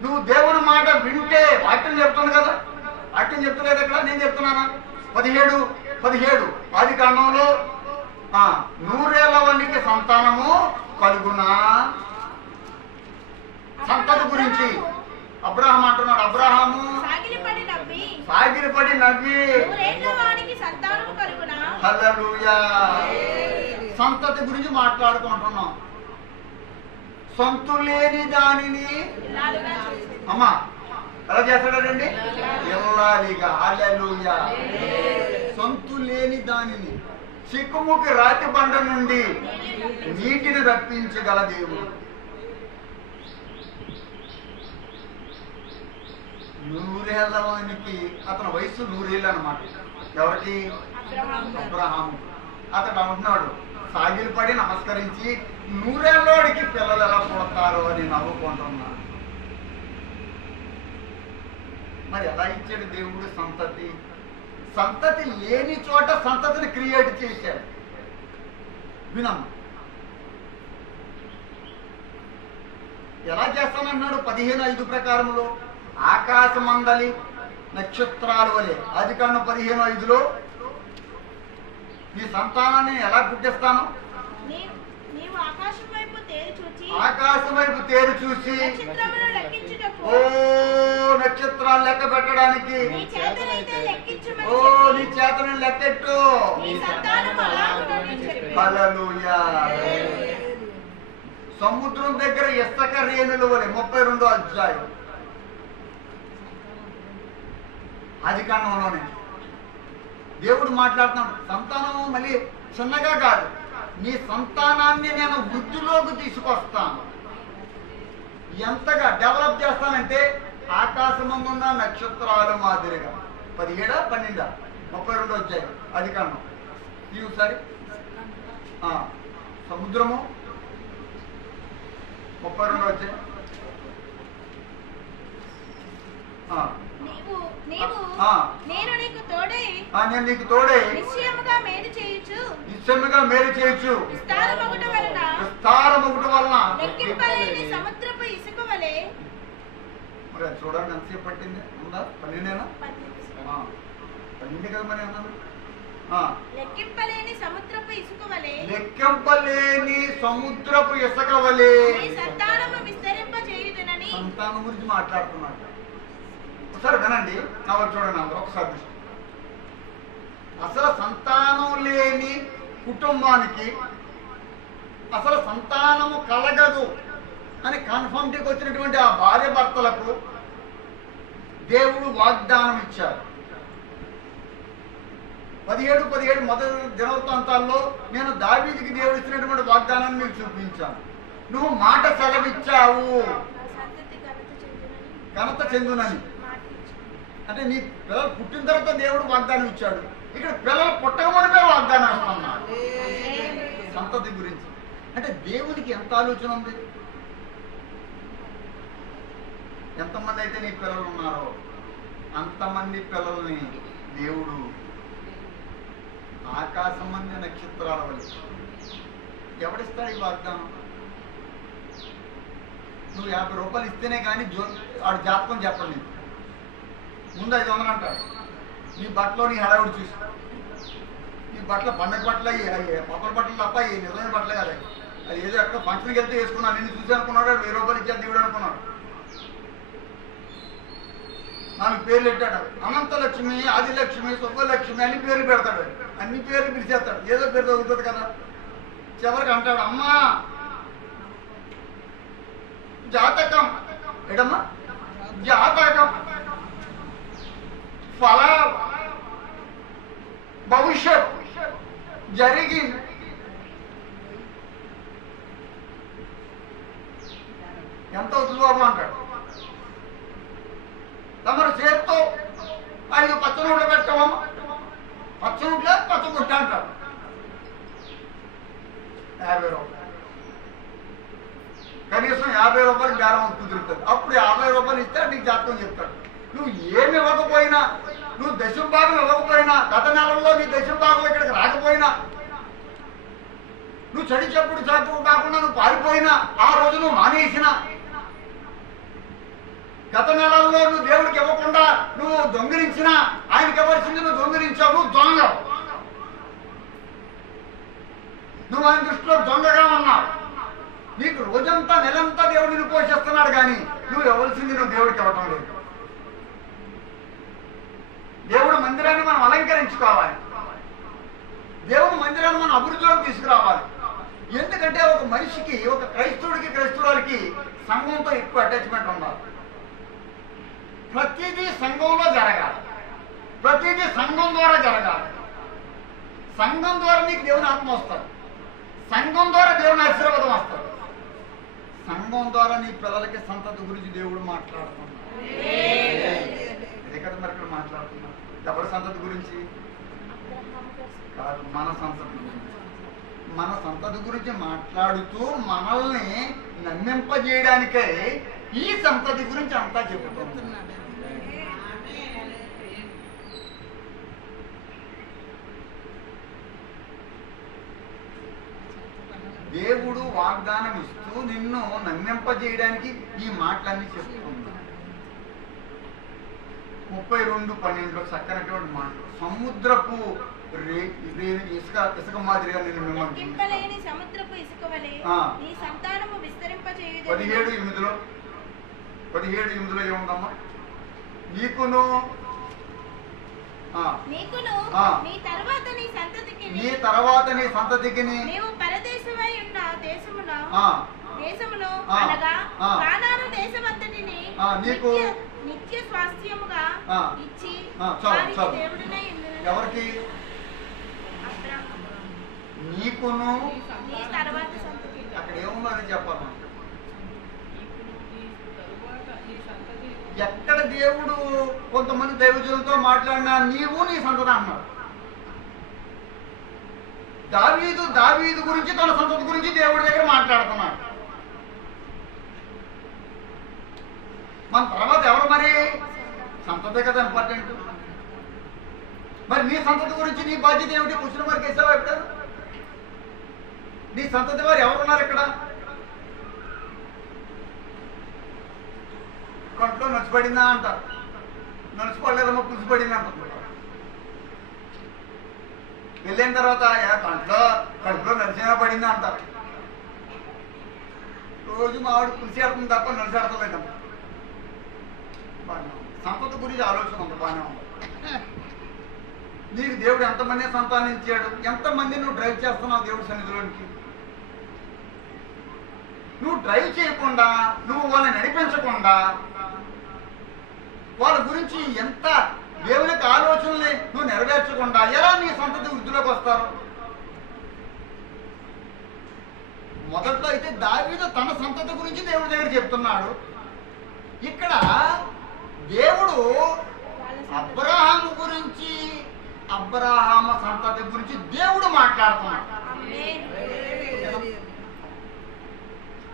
నువ్వు దేవుని మాట వింటే, వాక్యం చెప్తుంది కదా, వాక్యం చెప్తలేదు ఇక్కడ, నేను చెప్తున్నానా? 17 ఆదికాండంలో 100 ఏళ్ల వానికి సంతానము కలుగునా. సంతతి గురించి అబ్రహాం అంటున్నాడు. అబ్రహాము సాగిలిపడి నవ్వి హల్లెలూయా. సంతతి గురించి మాట్లాడుకుంటున్నాం. సొంతులేని దానిని అమ్మా ఎలా చేస్తాడండి? ఇల్లాలిగా. హల్లెలూయా. సొంతులేని దానిని చిక్కుముకి రాతి బండ నుండి నీటిని రప్పించగల దేవుడు. 100 ఏళ్ల వానికి, అతని వయసు 100 ఏళ్ళు అన్నమాట. ఎవరికి? అబ్రహాము. అతడు అంటున్నాడు, సాగిలిపడి నమస్కరించి 100 ఏళ్ళోడికి పిల్లలు ఎలా పుడతారో అని నవ్వుకుంటున్నాడు. మరి ఎలా ఇచ్చాడు దేవుడు సంతతి? సంతతి లేని చోట సంతతిని క్రియేట్ చేశాడు. వినమ్మ ఎలా చేస్తానన్నాడు? 15:5 ప్రకారంలో ఆకాశమందలి నక్షత్రాల వలె. ఆదికాండం 15:5 నీ సంతానాన్ని ఎలా పుట్టిస్తాను? ఆకాశం వైపు తేరు చూసి ఓ నక్షత్రాలు లెక్క పెట్టడానికి ఓ నీ చేతను లెక్కెట్టు. హల్లెలూయా. సముద్రం దగ్గర ఇసుక రేణుల వలె 32వ అధ్యాయం ఆదికాండంలోనే దేవుడు మాట్లాడుతున్నాడు. సంతానము మళ్ళీ చిన్నగా కాదు, నీ సంతానాన్ని నేను వృద్ధిలోకి తీసుకొస్తాను. ఎంతగా డెవలప్ చేస్తానంటే ఆకాశమందున్న నక్షత్రాలు మాదిరిగా. 17, 12, 32 అధ్యాయం ఆదికాండం. ఈ ఒకసారి సముద్రము 32 అధ్యాయం. నేను నీకు తోడై నిశ్చయముగా మేలు చేయొచ్చు. విస్తారమగుట వలన లెక్కింపలేని సముద్రపు ఇసుక వలె. మరి అది చూడండి ఎంతసేపు పట్టింది. ఉందా 12 12 కదా మరి అన్నారు. లెక్కింపలేని సముద్రపు ఇసుక వలె సంతానము విస్తరింపజేయుదునని. సంతానం గురించి మాట్లాడుతున్నాడు. ఒకసారి వినండి, నవ్వు చూడండి అందరూ ఒకసారి. అసలు సంతానం లేని కుటుంబానికి అసలు సంతానము కలగదు అని కన్ఫర్మ్టీకి వచ్చినటువంటి ఆ భార్య భర్తలకు దేవుడు వాగ్దానం ఇచ్చారు. 17 మొదటి దినవృత్తాంతాల్లో నేను దావీదుకి దేవుడు ఇచ్చినటువంటి వాగ్దానాన్ని మీకు చూపించాను. నువ్వు మాట సెలవిచ్చావు, ఘనత చెందునని. అంటే నీ పిల్లలు పుట్టిన తర్వాత దేవుడు వాగ్దానం ఇచ్చాడు. ఇక్కడ పిల్లలు పుట్టకమునిపై వాగ్దానం ఇస్తున్నాడు సంతతి గురించి. అంటే దేవునికి ఎంత ఆలోచన ఉంది. ఎంతమంది అయితే నీ పిల్లలు ఉన్నారో అంతమంది పిల్లల్ని దేవుడు ఆకాశం మంది నక్షత్రాల వల్ల. ఎవడిస్తాడు ఈ వాగ్దానం? నువ్వు 50 రూపాయలు ఇస్తేనే కానీ వాడు జాతకం చెప్పండి. ముందు 500 అంటాడు. నీ బట్టలో నీ హడావుడి చూసి, నీ బట్టల పండగ బట్టలు అయ్యి పప్పల బట్టలు తప్ప నిజమైన బట్టలే కదా. అది ఏదో ఎక్కడ ఫంక్షన్కి వెళ్తే వేసుకున్నాను, నిన్ను చూసి అనుకున్నాడు 1000 రూపాయలు ఇచ్చాను దేవుడు అనుకున్నాడు. 4 పేర్లు పెట్టాడు. అనంతలక్ష్మి, ఆదిలక్ష్మి, సుబ్బలక్ష్మి అని పేర్లు పెడతాడు. అన్ని పేర్లు పిలిచేస్తాడు. ఏదో పేరు తగ్గుతుంది కదా. చివరికి అంటాడు, అమ్మా జాతకం ఎడమ్మా జాతకం ఫల భవిష్యత్ జరిగింది. ఎంత అవుతుంది బాబు అంటాడు. తమరు చేత్తో 5 పచ్చ నోట్లు పెట్టామమ్మా. పచ్చ నోట్లే పచ్చ గుట్ట అంటాడు. 50 రూపాయలు కనీసం 50 రూపాయలు బేరం కుదురుతుంది. అప్పుడు 50 రూపాయలు ఇస్తే నీకు జాతకం చెప్తాడు. నువ్వు ఏమి ఇవ్వకపోయినా, నువ్వు దశమ భాగం ఇవ్వకపోయినా, గత నెలల్లో నీ దశమ భాగం ఇక్కడికి రాకపోయినా, నువ్వు చెడు చెప్పుడు చాపు కాకుండా నువ్వు పారిపోయినా, ఆ రోజు నువ్వు మానేసినా, గత నెలల్లో నువ్వు దేవుడికి ఇవ్వకుండా నువ్వు దొంగిలించినా, ఆయనకి ఇవ్వాల్సింది నువ్వు దొంగిలించావు, నువ్వు దొంగ. నువ్వు ఆయన దృష్టిలో దొంగగా ఉన్నావు. నీకు రోజంతా నెలంతా దేవుడిని పోషిస్తున్నాడు, కానీ నువ్వు ఇవ్వాల్సింది నువ్వు దేవుడికి ఇవ్వటం లేదు. దేవుడు మందిరాన్ని మనం అలంకరించుకోవాలి. దేవుడు మందిరాన్ని మనం అభివృద్ధిలోకి తీసుకురావాలి. ఎందుకంటే ఒక మనిషికి, ఒక క్రైస్తవుడికి, క్రైస్తవురాలకి సంఘంతో ఎక్కువ అటాచ్మెంట్ ఉండాలి. ప్రతిదీ సంఘంలో జరగాలి. ప్రతిదీ సంఘం ద్వారా జరగాలి. సంఘం ద్వారా నీకు దేవుని ఆత్మ వస్తుంది. సంఘం ద్వారా దేవుని ఆశీర్వాదం వస్తుంది. సంఘం ద్వారా నీ పిల్లలకి సంతతి గురించి దేవుడు మాట్లాడుతున్నాడు. ఇదే కదా మరి ఇక్కడ మాట్లాడుతున్నాడు. ఎవరి సంతతి గురించి కాదు, మన సంతతి గురించి. మన సంతతి గురించి మాట్లాడుతూ మనల్ని నమ్మింపజేయడానికే ఈ సంతతి గురించి అంతా చెబుతుంది. దేవుడు వాగ్దానం ఇస్తూ నిన్ను నమ్మింపజేయడానికి ఈ మాటలన్నీ చెప్తుంది. 32:12 చక్కనటువంటి మాటలు. సముద్రపు ఇసుక మాదిరిగా నేను మిమ్మల్ని లెక్కింపలేని సముద్రపు ఇసుక వలె నీ సంతానము విస్తరింపచేయుదును. 17:8 ఏముందమ్మా? నీకును నీ తర్వాత నీ సంతతికి నీవు పరదేశమై ఉన్న దేశమును అనగా కానాను దేశమంతటిని నీకు నిత్య స్వాస్థ్యముగా ఇచ్చి దేవుడినై ఉండును. ఎవరికి? నీకును నీ తర్వాత సంతతి. అక్కడ ఏముందో అని చెప్పాలి. ఎక్కడ దేవుడు కొంతమంది దైవజనులతో మాట్లాడినా నీవు నీ సంతతి అన్నాడు. దావీదు గురించి తన సంతతి గురించి దేవుడి దగ్గర మాట్లాడుతున్నాడు. మన తర్వాత ఎవరు మరి? సంతతే కదా ఇంపార్టెంట్. మరి నీ సంతతి గురించి నీ బాధ్యత ఏమిటి? క్వశ్చన్ మార్క్ వేసావా ఎప్పుడు? నీ సంతతి వారు ఎవరున్నారు ఇక్కడ? కంట్లో నడిచిపడిందా అంటారు. నడిచిపడలేదమ్మా, పులిసిపడింది అంటారు. వెళ్ళిన తర్వాత కడుపులో నడిచినా పడిందా అంటారు. రోజు మావాడు పులిసి ఆడుతుంది తప్ప నడిచి ఆడతలేదమ్మా. సంతతి గురించి ఆలోచన ఉంది, బాగానే ఉంది. నీకు దేవుడు ఎంతమంది సంతానించాడు? ఎంతమంది నువ్వు డ్రైవ్ చేస్తున్నావు దేవుడి సన్నిధిలోనికి? నువ్వు డ్రైవ్ చేయకుండా, నువ్వు వాళ్ళని నడిపించకుండా, వాళ్ళ గురించి ఎంత దేవునికి ఆలోచనల్ని నువ్వు నెరవేర్చకుండా ఎలా నీ సంతతి వృద్ధిలోకి వస్తారు? మొదట్లో అయితే దావీదు తన సంతతి గురించి దేవుడి దగ్గర చెప్తున్నాడు. ఇక్కడ దేవుడు అబ్రహాము గురించి, అబ్రహాము సంతతి గురించి దేవుడు మాట్లాడుతున్నాడు.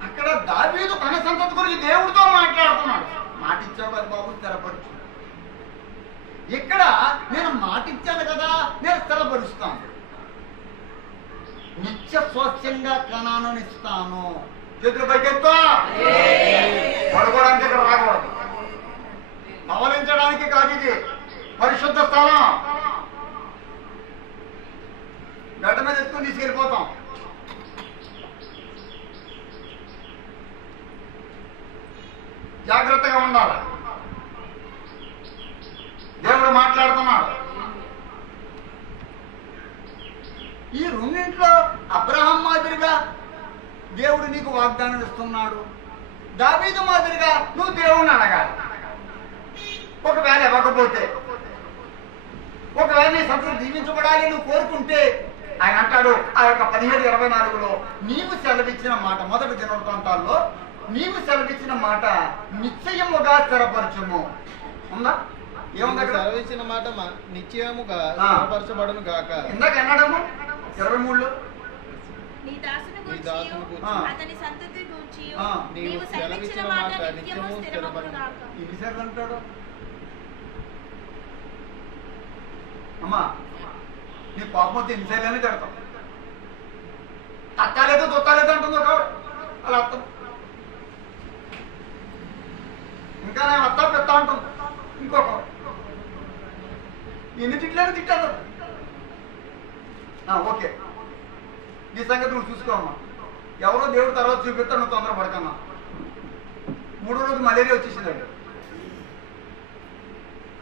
అక్కడ దావీదు తన సంతతి గురించి దేవుడితో మాట్లాడుతున్నాడు. మాటిచ్చావు కదా బాబు, స్థిరపరచు. ఇక్కడ నేను మాటిచ్చాను కదా, నేను స్థిరపరుస్తాను. నిత్య స్వచ్ఛంగా కణాను ఇస్తాను. చేతులు పైకెత్తా. పడుకోవడానికి ఇక్కడ రాకూడదు, అవలించడానికి కాదు. ఇది పరిశుద్ధ స్థలం. గడ్డ మీద ఎత్తుకుని తీసుకెళ్ళిపోతాం. జాగ్రత్తగా ఉండాలి. దేవుడు మాట్లాడుతున్నాడు. ఈ రెండింట్లో అబ్రహాం మాదిరిగా దేవుడు నీకు వాగ్దానం ఇస్తున్నాడు. దావీదు మాదిరిగా నువ్వు దేవుణ్ణి అడగాలి. ఒకవేళ ఇవ్వకపోతే, ఒకవేళ నీ సంతతి దీవించబడాలి నువ్వు కోరుకుంటే, ఆయన అంటాడు ఆ యొక్క 17:24లో నీవు సెలవిచ్చిన మాట, మొదటి దినవృత్తాంతాల్లో నీవు సెలవిచ్చిన మాట నిశ్చయముగా స్థిరపరచుము. ఉందా? ఏముంది? సెలవిచ్చిన మాట నిశ్చయముగా స్థిరపరచబడును గాక. ఇందాక అన్నాడము 23లో నీ దాసుని గూర్చి అతని సంతతి గూర్చి నీవు సెలవిచ్చిన మాట నిత్యము స్థిరమగును గాక. ఎన్నిసార్లు అంటాడు? అమ్మా నీ పాపం వస్తే ఎన్నిసార్లు తిడతాం. తత్తాలేదు తొత్తాలేదు అంటుంది ఒక అలా అర్థం. ఇంకా నేను అత్తా పెడతా అంటాం ఇంకొక. ఎన్ని తిట్లేదు తిట్టాడు. ఓకే, నీ సంగతి నువ్వు చూసుకోమ్మా. ఎవరో దేవుడు తర్వాత చూపిస్తాడు, నువ్వు తొందర పడకమ్మా. 3వ రోజు మలేరియా వచ్చేసిందండి.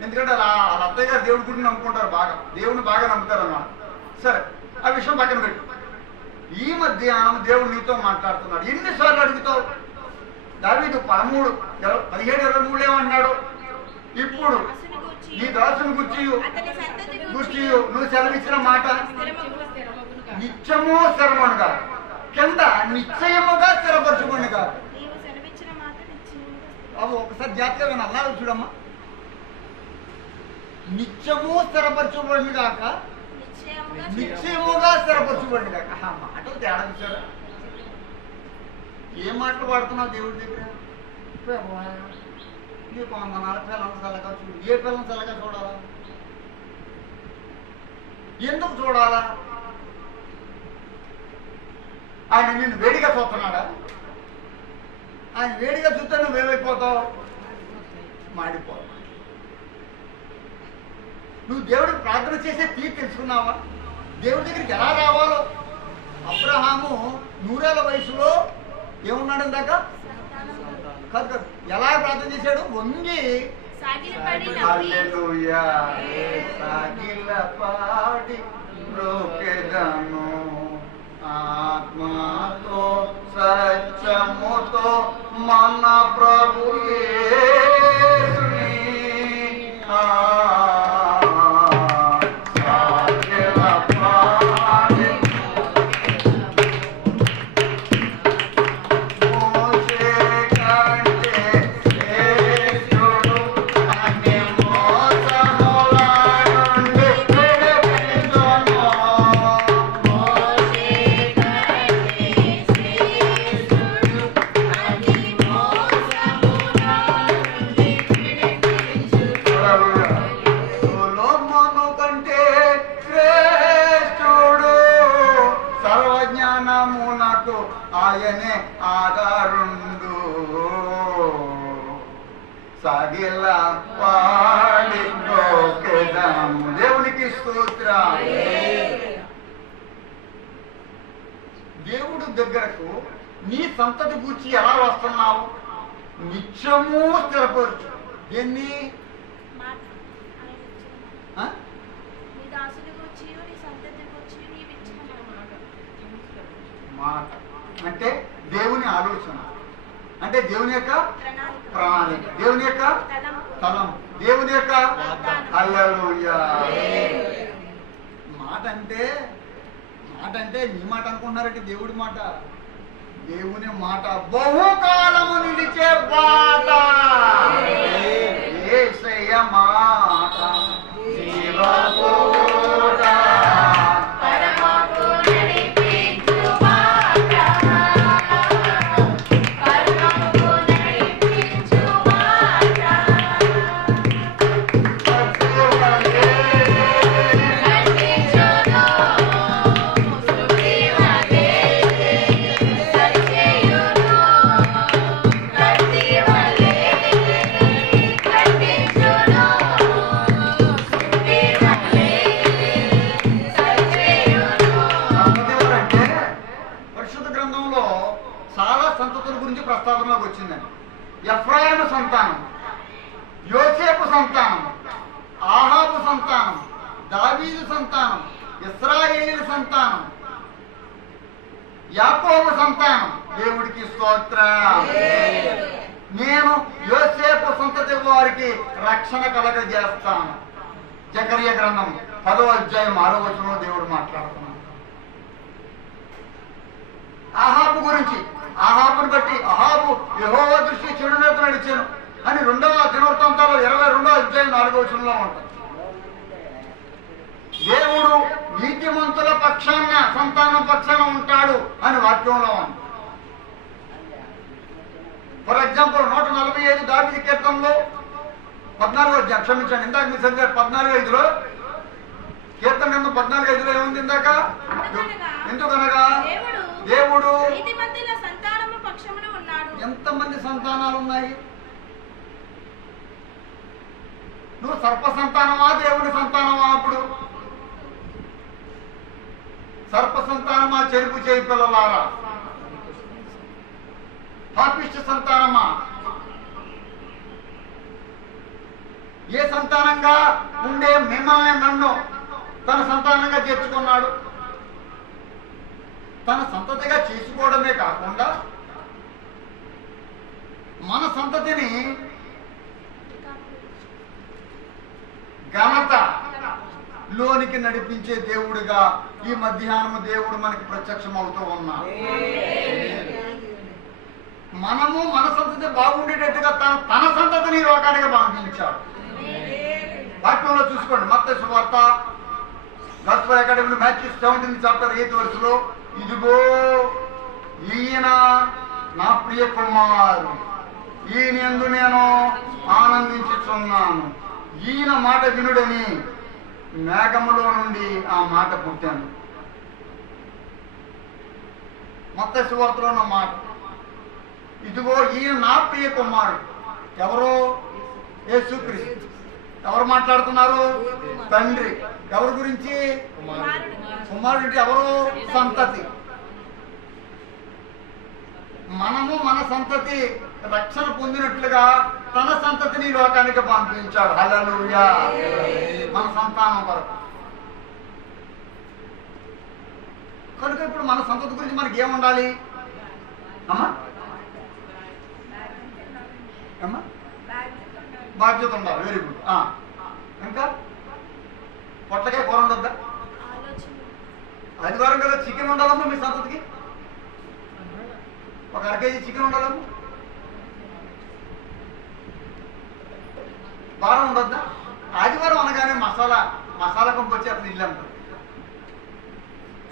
ఎందుకంటే వాళ్ళ అత్తయ్య గారు దేవుడి గుడిని నమ్ముకుంటారు, బాగా దేవుడిని బాగా నమ్ముతారు అన్నమాట. సరే, ఆ విషయం పక్కన పెట్టు. ఈ మధ్య దేవుడు నీతో మాట్లాడుతున్నాడు. ఎన్నిసార్లు అడుగుతావు? దావీదు 17:23 ఏమన్నాడు? ఇప్పుడు నీ దాసుని గుర్చి నువ్వు సెలవిచ్చిన మాట నిత్యము స్థిరమనుగా, కింద నిశ్చయముగా స్థిరపరచుకోండిగా. అవి ఒకసారి జాగ్రత్తగా అన్నాడు చూడమ్మా. నిత్యము స్థిరపరచుకోండి కాక, నిశ్చయముగా స్థిరపరచుకోండి కాక. మాటలు తేడా చూసారా? ఏ మాటలు పాడుతున్నావు దేవుడి దగ్గర? నీకు వందనాలు పిల్లలు చల్లగా చూడు. ఏ పిల్లలు చల్లగా చూడాలా? ఎందుకు చూడాలా? ఆయన నిన్ను వేడిగా చూస్తున్నాడా? ఆయన వేడిగా చూస్తే నువ్వేమైపోతావు? మాడిపోతావు. నువ్వు దేవుడికి ప్రార్థన చేసే తీరు తెలుసుకున్నావా? దేవుడి దగ్గరికి ఎలా రావాలో. అబ్రహాము 100 ఏళ్ల వయసులో ఏమున్నాడు ఇందాక? కాదు కాదు, ఎలా ప్రార్థన చేశాడు? వంగి హల్లెలూయా సాగిలపాడి బ్రోకెదను ఆత్మతో సత్యముతో మన ప్రభు యేసుని ఆయనే ఆధారుండు సాగిల పాడి బ్రోకెదము. దేవునికి స్తోత్రం. దేవుడు దగ్గరకు నీ సంతతి గూర్చి ఎలా వస్తున్నావు? నిత్యము స్థిరపరచు. ఎన్ని మాట అంటే దేవుని ఆలోచన, అంటే దేవుని యొక్క ప్రణాళిక, దేవుని యొక్క తలం, దేవుని యొక్క హల్లెలూయా. మాట అంటే నీ మాట అనుకుంటున్నారంటే దేవుడి మాట. దేవుని మాట బహుకాలము నిలిచే బాట. యేసయ్య మాట జీవపోట ప్రస్తావనలోకి వచ్చిందండి. ఎఫ్రాయిము సంతానం, యోసేపు సంతానం, ఆహాబు సంతానం, దావీదు సంతానం, ఇశ్రాయేలు సంతానం, యాకోబు సంతానం. దేవుడికి స్తోత్రం. నేను యోసేపు సంతతి వారికి రక్షణ కలగజేస్తాను. జకర్యా గ్రంథం 10వ అధ్యాయం 6వ వచనంలో దేవుడు మాట్లాడుతున్నాడు. ఆహాబు గురించి, ఆహాబుని బట్టి అహాబు యెహోవా దృష్టి చెడునైతే నడిచాను అని 2వ దినవృత్తాంతాలు 22వ అధ్యాయం 4వ వచనంలో ఉంటుంది. దేవుడు నీతిమంతుల పక్షాన, సంతానం పక్షాన ఉంటాడు అని వాక్యంలో ఉంది. ఫర్ ఎగ్జాంపుల్ 145 దావీదు కీర్తనలో 14వ అధ్యాయం, క్షమించండి, ఇందాక మీ సంఖ్య 14:5లో కీర్తన గ్రంథం 14:5లో ఏముంది ఇందాక? ఎందుకనగా దేవుడు ఎంతమంది సంతానాలు ఉన్నాయి? నువ్వు సర్ప సంతానమా దేవుని సంతానమా? అప్పుడు సర్ప సంతానమా చెరుపు చేయి పిల్లలారా? పాపిష్టి సంతానమా? ఏ సంతానంగా ఉండే మిమ్మల్ని నన్ను తన సంతానంగా చేర్చుకున్నాడు. తన సంతతిగా చేసుకోవడమే కాకుండా మన సంతతిని ఘనత లోనికి నడిపించే దేవుడిగా ఈ మధ్యాహ్నం దేవుడు మనకి ప్రత్యక్షం అవుతూ ఉన్నాడు. మనము మన సంతతి బాగుండేటట్టుగా తన సంతతిని లోకానికి పంపించాడు. వాక్యంలో చూసుకోండి, మత్తయి సువార్త gospel academy Matthew 17th chapter 8th verse, ఇదిగో ఈయన నా ప్రియ కుమారుడు, ఈయన యందు నేను ఆనందించుచున్నాను, ఈయన మాట వినుడని మేఘములో నుండి ఆ మాట పుట్టాను. మత్తయి సువార్తలో ఉన్న మాట, ఇదిగో ఈయన నా ప్రియ కుమారుడు. ఎవరో? యేసుక్రీస్తు. ఎవరు మాట్లాడుతున్నారు? తండ్రి. ఎవరి గురించి? కుమారుడు అంటే ఎవరు? సంతతి. మనము మన సంతతి రక్షణ పొందినట్లుగా తన సంతతిని లోకానికి పంపించాడు. హల్లెలూయా. మన సంతానం కొరకు. కనుక ఇప్పుడు మన సంతతి గురించి మనకి ఏముండాలి అమ్మా? అమ్మా బాధ్యత ఉండాలి. Very good. ఇంకా పొట్టకాయ కూర ఉండొద్దా? ఆదివారం కదా చికెన్ ఉండాలమ్మా మీ సంతతికి. ఒక 1 కేజీ చికెన్ ఉండాలమ్మా. వారం ఉండొద్దా? ఆదివారం అనగానే మసాలా కంపు వచ్చి అతను ఇల్లు అంటారు.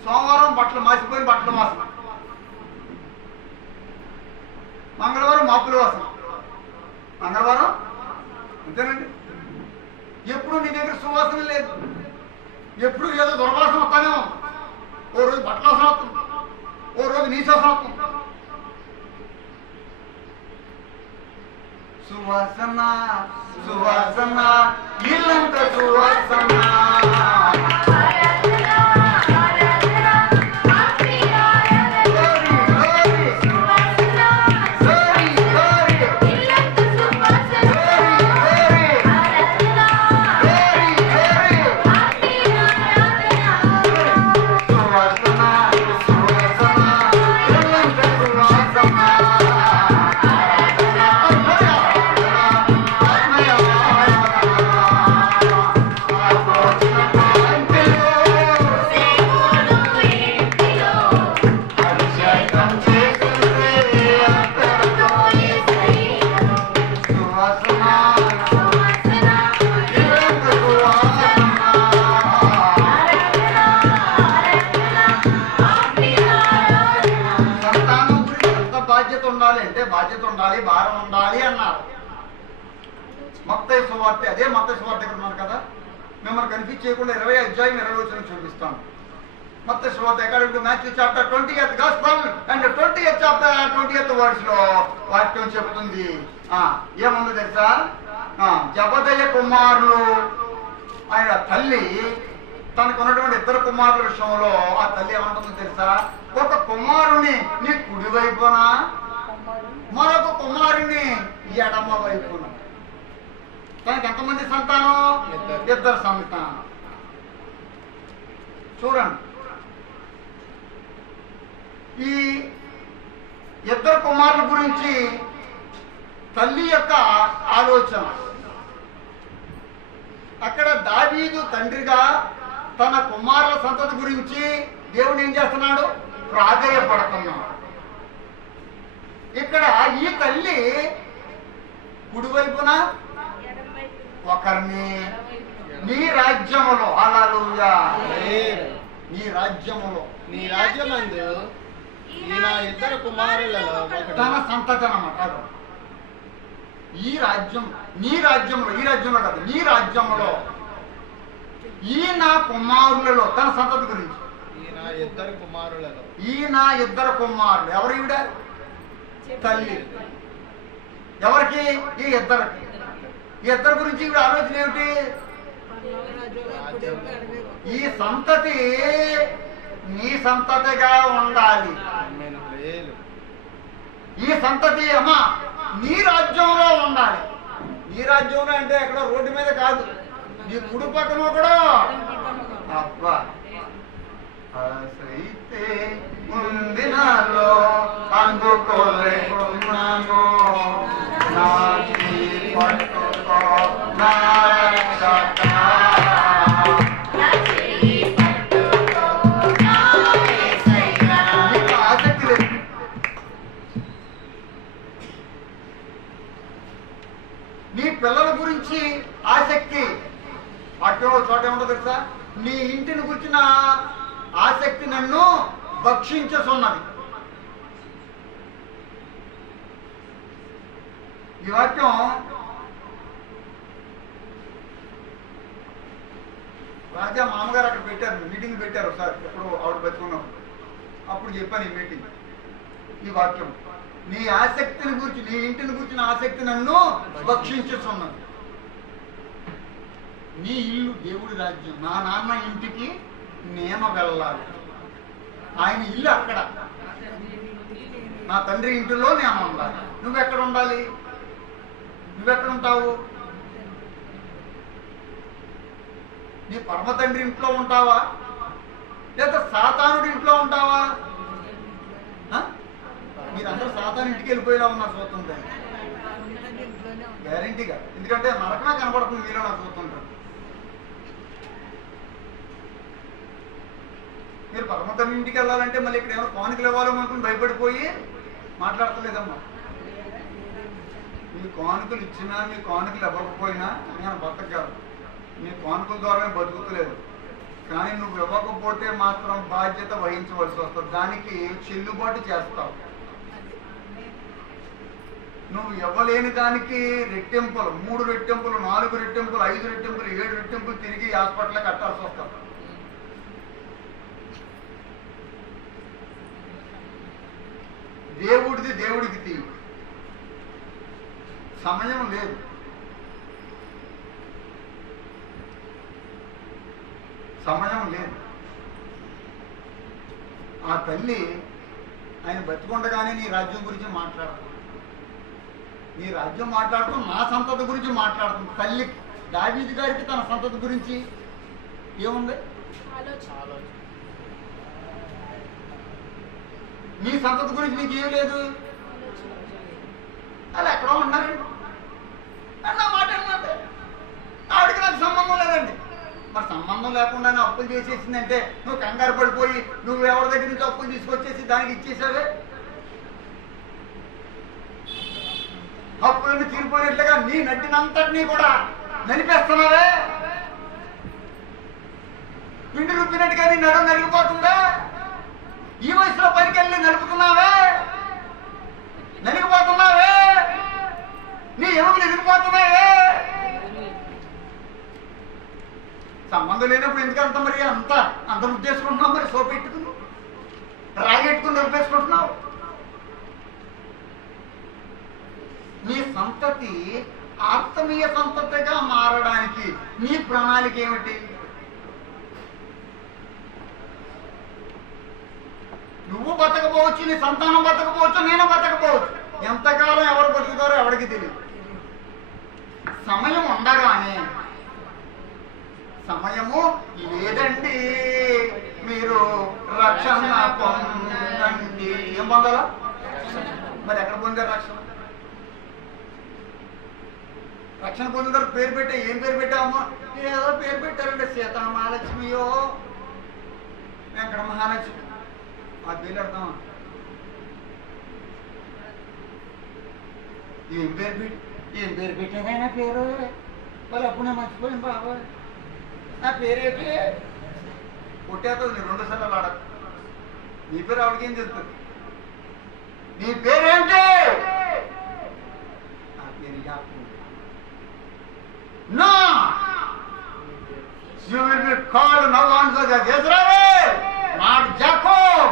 సోమవారం బట్టలు మాసిపోయి బట్టలు వాసన, మంగళవారం మాపుల వాసన. మంగళవారం అంతేనండి. ఎప్పుడు నీ దగ్గర సువాసన లేదు. ఎప్పుడు ఏదో దుర్వాసన వస్తానేమో. ఓ రోజు బట్టల వాసన వస్తుంది, ఓ రోజు నీ వాసన వస్తుంది. సువాసన సువాసన ఇల్లంత సువాసన. బాధ్యత ఉండాలి, భారం ఉండాలి అన్నారు. మత్తయి సువార్త, అదే మత్తయి సువార్త దగ్గర ఉన్నారు కదా. మిమ్మల్ని కన్ఫ్యూజ్ చేయకుండా 20 అధ్యాయం 20 వచనం చూపిస్తాను. మత్తయి సువార్త according to Matthew chapter 20th gospel and 20th chapter 20th verse లో వాక్యం చెబుతుంది. ఏముందో తెలుసా? జబదయ కుమారులు ఆయన తల్లి తనకు ఉన్నటువంటి 2 కుమారుల విషయంలో ఆ తల్లి ఏమంటుందో తెలుసా? ఒక కుమారుని నీ కుడి వైపున, మరొక కుమారుని ఎడమ వైపున. తనకి ఎంతమంది సంతానం? 2 సంతానం. చూడండి, ఈ 2 కుమారుల గురించి తల్లి యొక్క ఆలోచన. అక్కడ దావీదు తండ్రిగా తన కుమారుల సంతతి గురించి దేవుడు ఏం చేస్తున్నాడు? ప్రాధేయపడుతున్నాడు. ఇక్కడ ఈ తల్లి కుడివైపున ఒకరిని నీ రాజ్యములో, హల్లెలూయా, నీ రాజ్యములో, నీ రాజ్యమందు ఈ నా 2 కుమారులలో తన సంతతి అన్నమాట. ఈ రాజ్యం, నీ రాజ్యంలో, ఈ రాజ్యంలో కాదు, నీ రాజ్యంలో ఈ నా కుమారులలో, తన సంతతి గురించి. ఈ నా 2 కుమారులలో, ఈ నా 2 కుమారులు. ఎవరు ఈవిడ? తల్లి. ఎవరికి? ఈ 2కి. ఈ 2 గురించి ఈవిడ ఆలోచన ఏమిటి? ఈ సంతతి నీ సంతతిగా ఉండాలి. ఈ సంతతి అమ్మా నీ రాజ్యంలో ఉండాలి. నీ రాజ్యంలో అంటే ఎక్కడ రోడ్డు మీద కాదు, నీ కుడి పక్కన కూడా. అబ్బా, అయితే ఉంది నాలో అందుకోలేకున్నాను, నా పట్టుకో నా రక్షక. ఆసక్తి లేదు. నీ పిల్లల గురించి ఆసక్తి వాక్యంలో చోట ఏముంటో తెలుసా? నీ ఇంటిని గురించిన ఆసక్తి నన్ను భక్షించుతున్నది. ఈ వాక్యం రాజా మామగారు అక్కడ పెట్టారు, మీటింగ్ పెట్టారు ఒకసారి, ఎప్పుడు ఆవిడ బతుకున్నాం అప్పుడు చెప్పాను ఈ మీటింగ్. ఈ వాక్యం నీ ఆసక్తిని గురించి, నీ ఇంటిని గురించిన ఆసక్తి నన్ను భక్షించుతున్నది. నీ ఇల్లు దేవుడి రాజ్యం. నా నాన్న ఇంటికి నేను వెళ్ళాలి. ఆయన ఇల్లు అక్కడ, నా తండ్రి ఇంటిలో నేను ఉండాలి. నువ్వెక్కడ ఉండాలి? నువ్వెక్కడ ఉంటావు? నీ పరమ తండ్రి ఇంట్లో ఉంటావా, లేదా సాతానుడి ఇంట్లో ఉంటావా? మీరందరూ సాతాను ఇంటికి వెళ్ళిపోయేలా ఉన్నారు చూస్తుంటే, గ్యారంటీగా. ఎందుకంటే నరకమే కనబడుతుంది మీలో నాకు చూస్తుంటారు. మీరు పరమ తండ్రి ఇంటికి వెళ్ళాలంటే మళ్ళీ ఇక్కడ ఏమో కానుకలు ఇవ్వాలో అనుకుని భయపడిపోయి మాట్లాడతలేదమ్మా. మీ కానుకలు ఇచ్చినా మీ కానుకలు ఇవ్వకపోయినా నేను బతకగలను. మీ కానుకల ద్వారానే బతుకుతలేదు. కానీ నువ్వు ఇవ్వకపోతే మాత్రం బాధ్యత వహించవలసి వస్తుంది. దానికి చెల్లుబాటు చేస్తావు. నువ్వు ఇవ్వలేని దానికి రెట్టింపులు, 3 రెట్టింపులు, 4 రెట్టింపులు, 5 రెట్టింపులు, 7 రెట్టింపులు తిరిగి హాస్పిటల్లో కట్టాల్సి వస్తుంది. దేవుడిది దేవుడికి తీయి. సమయం లేదు. సమయం లేదు. ఆ తల్లి ఆయన బతికుండగానే నీ రాజ్యం గురించి మాట్లాడుతుంది. నీ రాజ్యం మాట్లాడుతూ నా సంతతి గురించి మాట్లాడుతుంది. తల్లి దావీదు గారికి తన సంతతి గురించి ఏముంది? నీ సంతతి గురించి నీకు ఏం లేదు. అలా ఎక్కడో ఉన్నారండి. నా మాట ఏంటంటే ఆవిడకి నాకు సంబంధం లేదండి. మరి సంబంధం లేకుండా అప్పులు చేసేసిందంటే నువ్వు కంగారు పడిపోయి నువ్వు ఎవరి దగ్గర నుంచి అప్పులు తీసుకొచ్చేసి దానికి ఇచ్చేసావే. అప్పులన్నీ తీరిపోయినట్లుగా నీ నడ్డినంతటినీ కూడా నలిపేస్తున్నావే. పిండి రుబ్బినట్టుగా నీ నడుము నలిగిపోతుందా? ఈ వయసులో పనికెళ్ళి నలుపుతున్నావే, నలిగిపోతున్నావే, నీ ఎముకలు ఎదిగిపోతున్నావే. సంబంధం లేనప్పుడు ఎందుకంత మరి అంత ఉద్దేశించుకుంటున్నావు? మరి సోపు పెట్టుకున్నావు, రాగి పెట్టుకుని నలిపేసుకుంటున్నావు. నీ సంతతి ఆత్మీయ సంతతిగా మారడానికి నీ ప్రణాళిక ఏమిటి? నువ్వు బతకపోవచ్చు, నీ సంతానం బతకపోవచ్చు, నేను బతకపోవచ్చు. ఎంతకాలం ఎవరు బతుకుతారో ఎవరికి తెలియదు. సమయం ఉండగానే సమయము లేదండి మీరు రక్షణ పొందండి. ఏం పొందాలా? మరి ఎక్కడ పొందారు రక్షణ? రక్షణ పొందుతారు పేరు పెట్టా. ఏం పేరు పెట్టామమ్మా? ఏదో పేరు పెట్టారండి. సీతా మహాలక్ష్మియో వెంకట మహాలక్ష్మి. ఆ పేరు అర్థమా? ఏం పేరు పెట్టారైనా పేరు వాళ్ళు అప్పుడే మర్చిపోయింది బాబా. నా పేరేంటి? కొట్టేస్తుంది నీ 2 సార్లు ఆడ. నీ పేరు ఆవిడకేం చెప్తుంది? నీ పేరేంటి? నా పేరు యాకోబు. No! You will be called now also as Israel, not Jacob.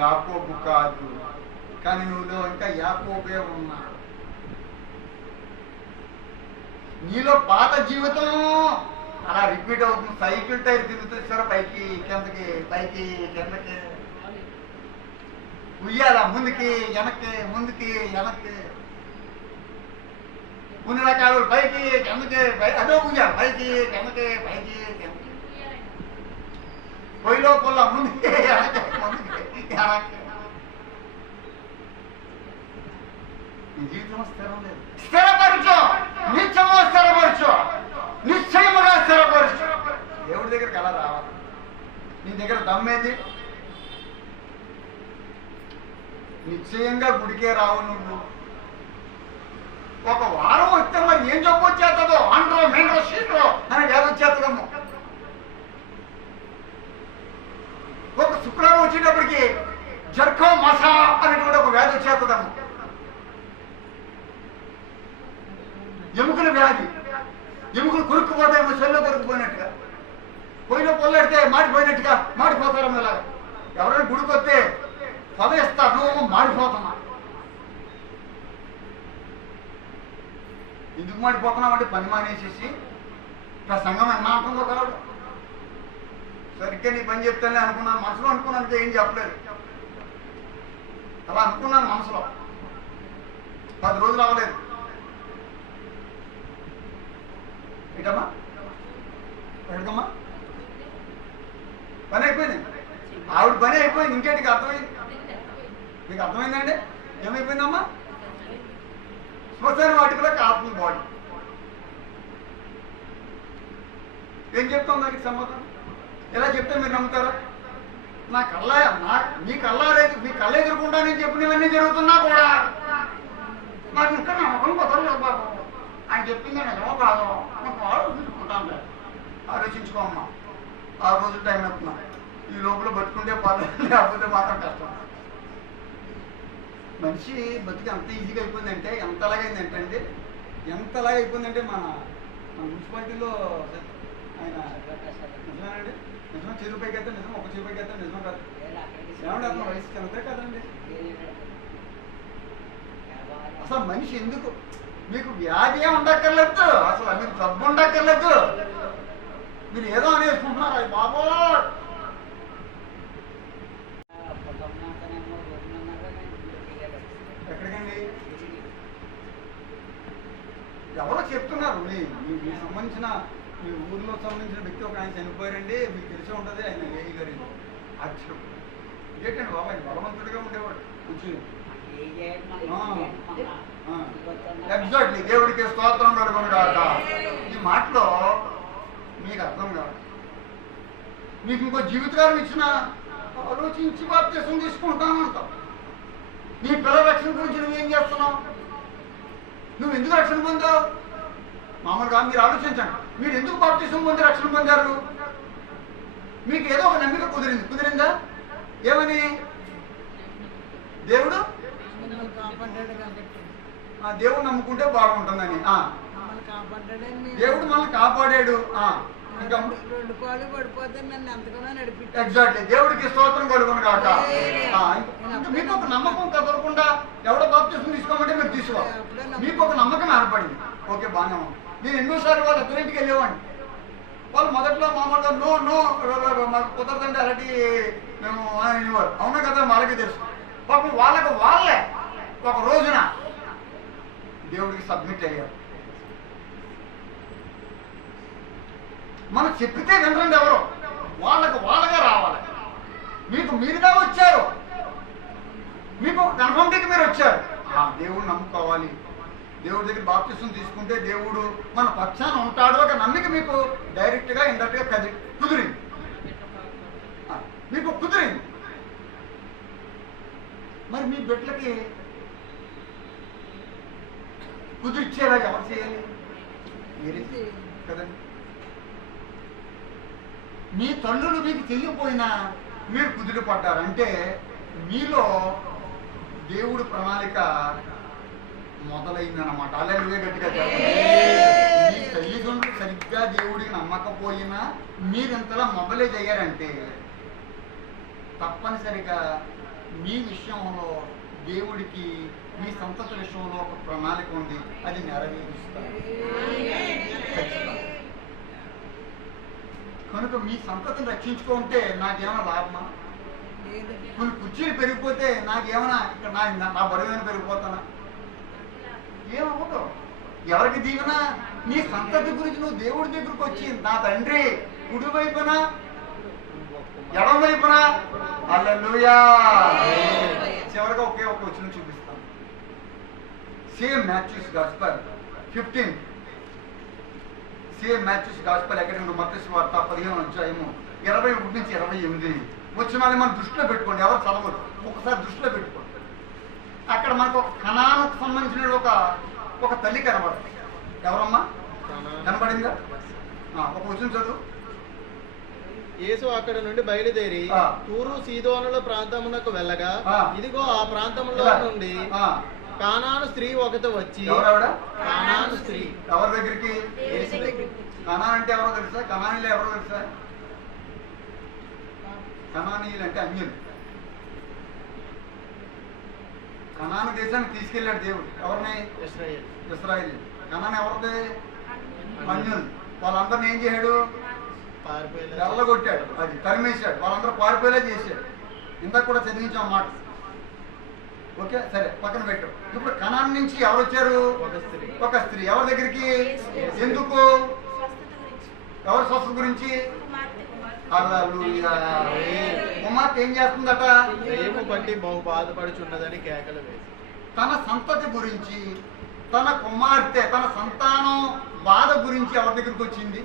యాకోబు కాదు, కానీ నువ్వులో ఇంకా యాకోబే ఉన్నా. నీలో పాత జీవితం అలా రిపీట్ అవుతుంది. సైకిల్ టైర్ తిరుగుతుంది సార్, పైకి కిందకి, పైకి కిందకి, ఉయ్యాల ముందుకి వెనక్కి, ముందుకి వెనక్కి, కొన్ని రకాలు పైకి కిందకి, అదో ఉయ్యాలి, పైకి కిందకి, పైకి కిందకి, పొయ్యిలో పొల్ల ముందుకి వెనక్కి, ముందుకి వెనక్కి. నీ జీవితం స్థిరం లేదు. స్థిరపరచు, నిత్యము స్థిరపరచు, నిశ్చయముగా స్థిరపరచు. దేవుడి దగ్గరికి అలా రావాలి. నీ దగ్గర దమ్మేది? నిశ్చయంగా గుడికే రావు నువ్వు. ఒక వారం వస్తే మరి ఏం జబ్బు వచ్చేస్తుందో, అండ్రో మెండ్రో షీట్రో అని వ్యాధి వచ్చేస్తుందమ్మో. ఒక శుక్రవారం వచ్చేటప్పటికి జర్ఖో మసా అనేటువంటి ఒక వ్యాధి వచ్చేస్తుందమ్మో. ఎముకల వ్యాధి, ఎముకలు కొరుక్కుపోతాయేమో, చెల్లో కొరుక్కుపోయినట్టుగా, పొయ్యిలో పొల్లెడితే మాడిపోయినట్టుగా మాడిపోతారమ్మ. ఇలాగా ఎవరైనా గుడికి వస్తే పదేస్తారు, నువ్వు మాడిపోతున్నా. ఎందుకు మాడిపోతున్నావు అంటే పని మానేసేసి సంఘం ఎన్న అంటుందో కాదు. సరిగ్గా నీ పని చెప్తానే అనుకున్నాను, మనసులో అనుకున్నాను, ఏం చెప్పలేదు. అలా అనుకున్నాను మనసులో, 10 రోజులు అవ్వలేదు. ఏంటమ్మా ఎక్కడికమ్మా పని అయిపోయింది, ఆవిడ పని అయిపోయింది. ఇంకేంటికి అర్థమైంది? మీకు అర్థమైందండి? ఏమైపోయిందమ్మా? శ్మశాన వాటికలో కాపుతుంది బాడీ. ఏం చెప్తాం దానికి సమాధానం? ఎలా చెప్తే మీరు నమ్ముతారా? మీ కళ్ళ ఎదురుకుండా నేను చెప్పినవన్నీ జరుగుతున్నా కూడా నాకు ఇంకా నమ్మకం కుదరలేదు బాబు. ఆయన చెప్పింది నిజమో కాదు నాకు ఆలోచించుకుంటాను. ఆలోచించుకోమ్మా, 6 రోజులు టైం అవుతున్నా. ఈ లోపల బతుకుంటే పర్లేదు, లేకపోతే మాత్రం కష్టం. మనిషి బతికి ఎంత ఈజీగా అయిపోయిందంటే, ఎంతలాగైందంటే అండి, ఎంతలాగా అయిపోయిందంటే మన మున్సిపాలిటీలో ఆయన నిజమేనండి, నిజం చేతుల పైకి అయితే నిజం, ఒక చేతి పైకి అయితే నిజం కాదు. ఏమంటే అతను వయసుకి అంతే కదండి. అసలు మనిషి ఎందుకు, మీకు వ్యాధి ఏమి ఉండక్కర్లేదు, అసలు మీకు జబ్బు ఉండక్కర్లేదు, మీరు ఏదో అనేసుకుంటున్నారు. అది బాబో ఎక్కడికండి? ఎవరో చెప్తున్నారు, మీకు సంబంధించిన మీ ఊర్లో సంబంధించిన వ్యక్తి ఒక ఆయన చనిపోయారండి, మీకు తెలిసే ఉంటుంది, ఆయన ఏఈ గారి అక్షరం. ఏంటండి బాబు, ఆయన బలవంతుడిగా ఉండేవాడు. ఎగ్జాక్ట్లీ, దేవుడికి స్తోత్రం కలుగును గాక. ఈ మాటలో మీకు అర్థం కాదు. మీకు ఇంకో జీవితకాలం ఇచ్చిన ఆలోచించి బాప్తిసం తీసుకుంటాను అంటావు. నీ పిల్లల రక్షణ గురించి నువ్వేం చేస్తున్నావు? నువ్వు ఎందుకు రక్షణ పొందావు? మామూలుగా మీరు ఆలోచించండి, మీరు ఎందుకు బాప్తిసం పొంది రక్షణ పొందారు? మీకు ఏదో ఒక నమ్మిక కుదిరిందా? ఏమని? దేవుడు దేవుడు నమ్ముకుంటే బాగుంటుందని. దేవుడు మనల్ని కాపాడాడు. ఎగ్జాక్ట్లీ, దేవుడికి స్తోత్రం కలుగును గాక. మీకు ఒక నమ్మకం కదలకుండా ఎవడో బాప్తిసం తీసుకోమంటే మీరు తీసుకోవాలి. మీకు ఒక నమ్మకం ఏర్పడింది, ఓకే బాగానే ఉంది. నేను ఎన్నోసార్లు వాళ్ళ ఎదురింటికి వెళ్ళేవాడిని. వాళ్ళు మొదట్లో మామూలుగా నో మాకు కుదరదండి అలాంటి మేము అనేవారు. అవునా కదా, వాళ్ళకి తెలుసు. పాపం వాళ్ళే ఒక రోజున దేవుడికి సబ్మిట్ అయ్యారు. మనం చెప్పితే వినరండి ఎవరు, వాళ్ళగా రావాలి. మీకు మీరుగా వచ్చారు, మీకు ఒక కన్ఫర్మిటీకి మీరు వచ్చారు. దేవుడు నమ్ముకోవాలి, దేవుడి దగ్గర బాప్తిసం తీసుకుంటే దేవుడు మన పక్షాన ఉంటాడు ఒక నమ్మిక మీకు డైరెక్ట్గా ఇండైరెక్ట్గా కుదిరింది. మీకు కుదిరింది. మరి మీ బిడ్డలకి కుదిర్చేలా ఎవరు చేయాలి? మీరే కదండి. మీ తల్లులు మీకు చెయ్యకపోయినా మీరు కుదిరి పడ్డారంటే మీలో దేవుడు ప్రణాళిక మొదలైందన్నమాట. అల్లెలుగా గట్టిగా చెప్పండి. మీ తల్లిదండ్రులు సరిగ్గా దేవుడికి నమ్మకపోయినా మీరు ఇంతలా మొబైలైజ్ అయ్యారంటే తప్పనిసరిగా మీ విషయంలో దేవుడికి మీ సంతతి విషయంలో ఒక ప్రణాళిక ఉంది, అది నెరవేరుస్తారు. కనుక మీ సంతతిని రక్షించుకుంటే నాకేమైనా లాభమా? కొన్ని కుర్చీలు పెరిగిపోతే నాకేమైనా ఇక్కడ నా బరువైన పెరిగిపోతానా? ఏమవ్వదు. ఎవరికి దీవెనా? నీ సంతతి గురించి నువ్వు దేవుడి దగ్గరకు వచ్చి నా తండ్రి కుడి వైపున ఎడమ వైపున హల్లెలూయా. చివరిగా ఒకే ఒక వచనం చూపిస్తాను. Same Matthew's gospel 15. Same Matthew's gospel according మత్తయి సువార్త 15:21 నుంచి 28 వచనాన్ని మనం దృష్టిలో పెట్టుకోండి. ఎవరు చదవరు, ఒకసారి దృష్టిలో పెట్టుకోండి. అక్కడ మనకు ఒక కనానుకు సంబంధించిన ఒక తల్లి కనబడుతుంది. ఎవరమ్మా కనబడిందా? ఒక వచనం చదువు. యేసు అక్కడ నుండి బయలుదేరి తూరు సీదోనుల ప్రాంతమునకు వెళ్ళగా ఇదిగో ఆ ప్రాంతంలో నుండి కానాను స్త్రీ ఒకటి వచ్చి. కానాను స్త్రీ ఎవరి దగ్గరికి? కనాన్ అంటే ఎవరో తెలుసా? కనానీలు ఎవరో తెలుసా? కనానీయులు అంటే అన్యులు. కనాను దేశానికి తీసుకెళ్ళాడు దేవుడు. ఎవరిని? ఇశ్రాయేలు. కనాన్ ఎవరిది? అన్యులు. వాళ్ళందరిని ఏం చేశాడు? వెళ్ళగొట్టాడు, అది తరిమేశాడు, వాళ్ళందరూ పారిపోయేలా చేశాడు. ఇందాక కూడా చదివించాం మాట. ఓకే, సరే పక్కన పెట్టు. ఇప్పుడు కనాన్ నుంచి ఎవరు వచ్చారు? ఒక స్త్రీ. ఎవరి దగ్గరికి? ఎందుకు? ఎవరి స్వస్థత గురించి? హల్లెలూయా. కుమార్తె ఏం చేస్తుందట? బట్టి బహు బాధపడుచున్నదని కేకలు వేసి తన సంతతి గురించి, తన కుమార్తె, తన సంతానం బాధ గురించి ఎవరి దగ్గరికి వచ్చింది?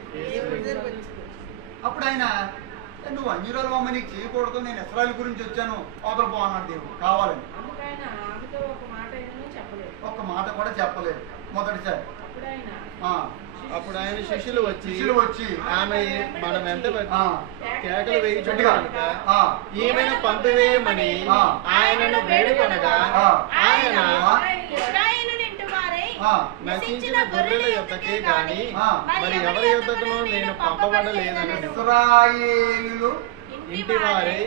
అప్పుడు ఆయన, నువ్వు అన్యురాలు అమ్మ, నీకు చేయకూడదు, నేను ఇశ్రాయేలు గురించి వచ్చాను, అవతల పో అన్నాడు దేవుడు కావాలని. ఒక్క మాట కూడా చెప్పలేదు మొదటిసారి. అప్పుడు ఆయన శిష్యులు వచ్చి ఆమె మన వెంట కేకలు వేయించుగా ఈమెను పంపివేయమని ఆయనను వేడుకొనగా ఆయన నశించిన గొర్రెల యొద్దకే గాని మరి ఎవరి యొద్దకునో నేను పంపబడలేదని ఇశ్రాయేలు ఇంటి వారే.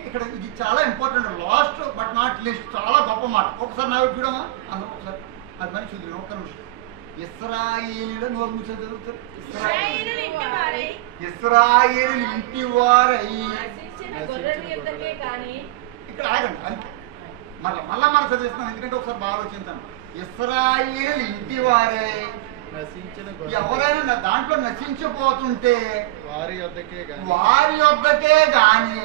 ఇక్కడ ఇది చాలా important, last but not least, చాలా గొప్ప మాట. ఒకసారి నా చూడమా అందరూ ఒకసారి అది పని చూద్దాం. ఒక్క నిమిషం. ఇశ్రాయేలు నోరు మూసే చదువుతారు. ఇశ్రాయేలు ఇంటి వారై. ఇక్కడ ఆగండి అంతే. మళ్ళా మనం చదివిస్తున్నాం, ఎందుకంటే ఒకసారి బాగా ఆలోచించాను. ఇశ్రాయేలు ఇంటి వారే ఎవరైనా దాంట్లో నశించిపోతుంటే వారి యొద్దకే గాని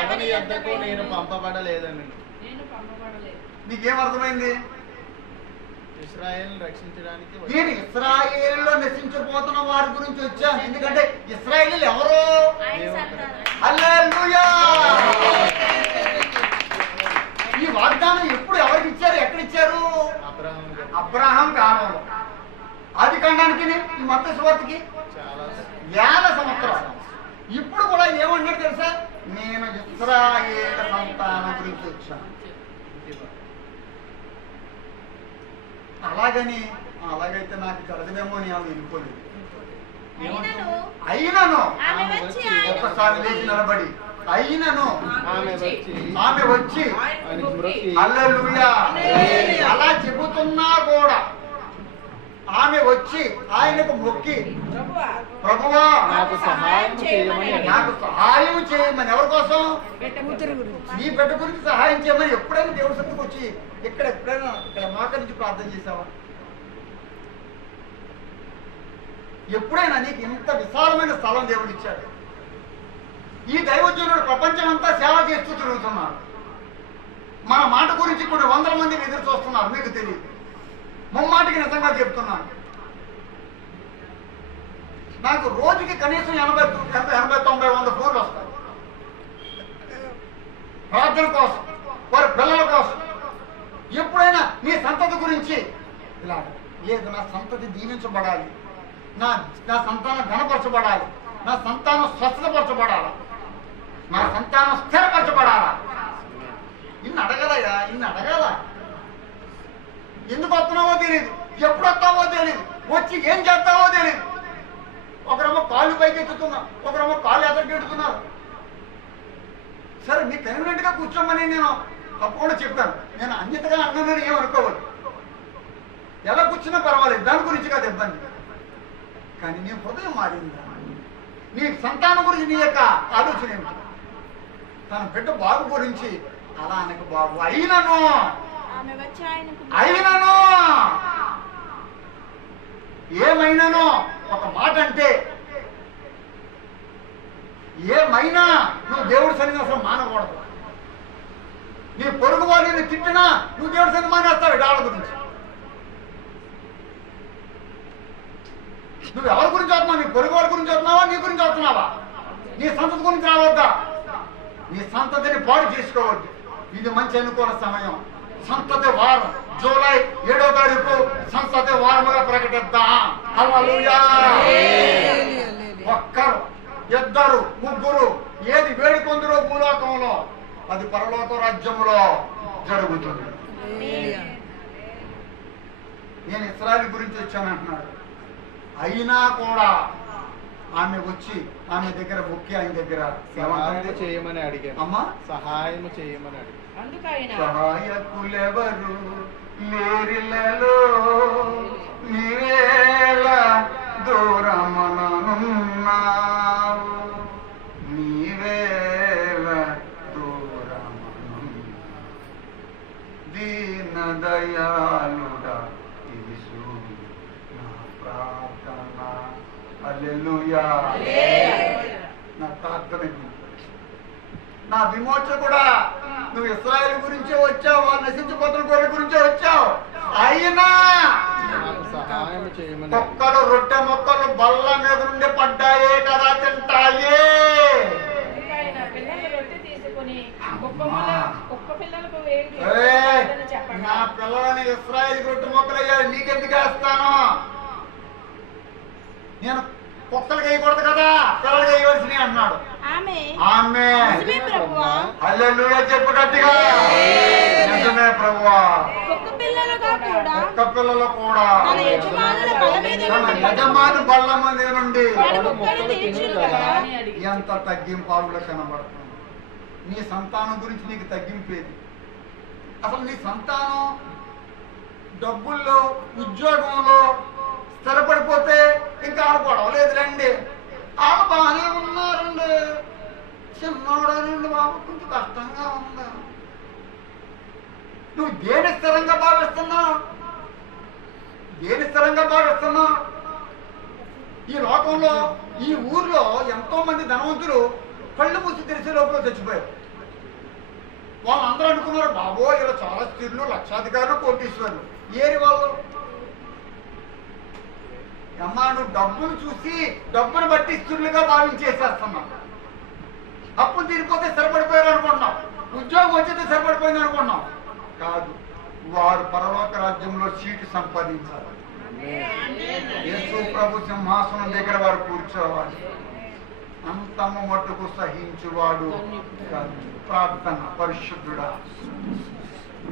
ఎవరి యొద్దకు నేను పంపబడలేదని. నీకేం అర్థమైంది? ఇశ్రాయేలును రక్షించడానికి నేను ఇశ్రాయేలులో నశించిపోతున్న వారి గురించి వచ్చాను. ఎందుకంటే ఇశ్రాయేలు ఎవరు? హల్లెలూయా. ఈ వాగ్దానం ఎప్పుడు ఎవరికి ఇచ్చారు? ఎక్కడిచ్చారు? అబ్రహాం కాలంలో. ఆది కాండానికి ఈ మత్తయి సువార్తకి వేల సంవత్సరాలు. ఇప్పుడు కూడా ఏమన్నాడు తెలుసా? నేను ఇశ్రాయేలు సంతానం గురించి వచ్చాను. అలాగైతే నాకు జరగదేమో అని ఆమె వెళ్ళిపోలేదు. అయినను ఒక్కసారి లేచి నిలబడి అయినను ఆమె వచ్చి హల్లెలూయా అలా చెబుతున్నా కూడా ఆమె వచ్చి ఆయనకు మొక్కి, ప్రభువా నాకు సహాయం చేయమని. ఎవరి కోసం? నీ బిడ్డ గురించి సహాయం చేయమని. ఎప్పుడైనా దేవుడి సన్నిధికి వచ్చి ఎప్పుడైనా ఇక్కడ మాక నుంచి ప్రార్థన చేసావా? ఎప్పుడైనా నీకు ఇంత విశాలమైన స్థలం దేవుడు ఇచ్చాడు. ఈ దైవజనుడు ప్రపంచం అంతా సేవ చేస్తూ తిరుగుతున్నారు. మన మాట గురించి కొన్ని వందల మంది ఎదురు చూస్తున్నారు. మీకు తెలియదు. ముమ్మాటికి నిజంగా చెప్తున్నాను, నాకు రోజుకి కనీసం 80-90 ఫోన్లు వస్తాయి ప్రార్థన కోసం, వారి పిల్లల కోసం. ఎప్పుడైనా నీ సంతతి గురించి ఇలా లేదు, నా సంతతి దీవించబడాలి, నా సంతానం ఘనపరచబడాలి, నా సంతానం స్వస్థపరచబడాలి, నా సంతానం స్థిరపరచబడాలా, ఇన్ని అడగలయ్యా, ఇన్ని అడగాల. ఎందుకు వస్తున్నావో తెలియదు, ఎప్పుడు వస్తావో తెలియదు, వచ్చి ఏం చేస్తావో తెలియదు. ఒకరేమో కాళ్ళు పైకి ఎత్తుతున్నా, ఒకరేమో కాళ్ళు ఎదగెడుతున్నారు. సరే మీకు కన్వీనెంట్గా కూర్చోమని నేను తప్పకుండా చెప్పాను. నేను అన్నితగా అన్నానని ఏమనుకోవద్దు. ఎలా కూర్చున్నా పర్వాలేదు, దాని గురించి కాదు ఇబ్బంది. కానీ నీ హృదయం మారిందా? నీ సంతానం గురించి నీ యొక్క ఆలోచన ఏమిటి? తన బిడ్డ బాగు గురించి అలా అనకు బాబు. అయినను ఏమైనానో ఒక మాట అంటే, ఏమైనా నువ్వు దేవుడి సన్నిధి అసలు మానకూడదు. నీ పొరుగు వాళ్ళని తిట్టినా నువ్వు దేవుడి సన్నిధి మానేస్తావు. డాళ్ళ గురించి నువ్వు ఎవరి గురించి అవుతున్నావు? నీ పొరుగు వాళ్ళ గురించి అవుతున్నావా? నీ గురించి అవుతున్నావా? నీ సంతతి గురించి రావద్దా? నీ సంతతిని పాడు చేసుకోవద్దు. ఇది మంచి అనుకూల సమయం. సంతతి వారం జూలై 7వ తారీఖు సంతతి వారముగా ప్రకటిద్దాం. హల్లెలూయా. ఒక్కరు, ఇద్దరు, ముగ్గురు ఏది వేడుకొందురో భూలోకంలో అది పరలోక రాజ్యములో జరుగుతుంది. నేను ఇశ్రాయేలు గురించి వచ్చానంటున్నాడు. అయినా కూడా ఆమె వచ్చి ఆమె దగ్గర మొక్కి ఆయన దగ్గర చేయమని అడిగాను. అమ్మా సహాయం చేయమని అడిగాను. సహాయకులెవరు లేరిలలో నీవేళ దూరం ఇస్తానన్నా. హల్లెలూయా. నా ప్రార్థన విను. నా విమోచకుడా, నువ్వు ఇశ్రాయేలు గురించే వచ్చావు, వారు నశించిపోతున్న గొర్రెల గురించే వచ్చావు. అయినా నాకు సహాయం చేయమని మొక్కలు రొట్టె మొక్కలు బల్ల మీద నుండి పడ్డాయే కదా, తింటాయే. నా పిల్లలని ఇశ్రాయేలు రొట్టె మొక్కలు అయ్యారు, నీకెందుకు వేస్తాను? నేను కుక్కలకి వేయకూడదు కదా, పిల్లలకి వేయవలసినవి అన్నాడు. ఆమె హల్లెలూయా చెప్పు గట్టిగా. నిజమే ప్రభువా. కుక్క పిల్లలు కూడా తన యజమాని బల్ల మీద నుండి ఎంత తగ్గింపాలుగా కనబడుతుంది. నీ సంతానం గురించి నీకు తగ్గింపేది. అసలు నీ సంతానం డబ్బుల్లో ఉద్యోగంలో స్థిరపడిపోతే ఇంకా గొడవ లేదులేండి, వాళ్ళు బాగానే ఉన్నారండి, చిన్నోడేనండి బాబు కొంచెం కష్టంగా ఉంది. నువ్వు దేని స్థిరంగా భావిస్తున్నావు? దేని స్థిరంగా భావిస్తున్నావు? ఈ లోకంలో ఈ ఊర్లో ఎంతో మంది ధనవంతులు కళ్ళు మూసి తెరిచే లోపల చచ్చిపోయారు. వాళ్ళందరూ అనుకున్నారు, బాబో ఇలా చాలా స్త్రీలు లక్షాధికారులు కోటీశ్వరులు. ఏరి వాళ్ళు అమ్మా, నువ్వు డబ్బును చూసి డబ్బును బట్టి స్త్రీలుగా భావించేసేస్తున్నావు. అప్పు తీరిపోతే స్థిరపడిపోయారు అనుకున్నావు, ఉద్యోగం వచ్చేది స్థిరపడిపోయింది అనుకున్నావు. కాదు, వారు పరలోక రాజ్యంలో సీటు సంపాదించాలి. యేసు ప్రభు సింహాసనం దగ్గర వారు కూర్చోవాలి. అంతము మట్టుకు సహించువాడు. ప్రార్థన. పరిశుద్ధుడా,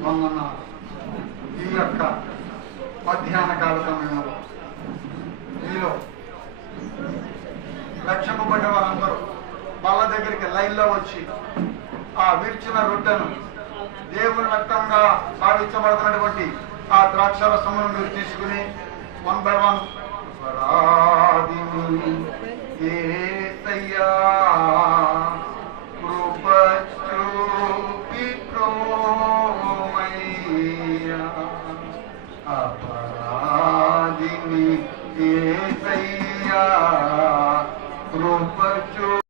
వందనాలు. ఈ యొక్క మధ్యాహ్న కాల సమయంలో మీలో రక్షింపబడ్డ వారందరూ వాళ్ళ దగ్గరికి లైన్లో వచ్చి ఆ విరిచిన రొట్టెను దేవుని రక్తంగా భావించబడుతున్నటువంటి ఆ ద్రాక్షరసమును మీరు తీసుకుని 1 by 1 యేసయ్యా కృప చూపి ప్రోమయ్యా, అపరాధిని యేసయ్యా కృప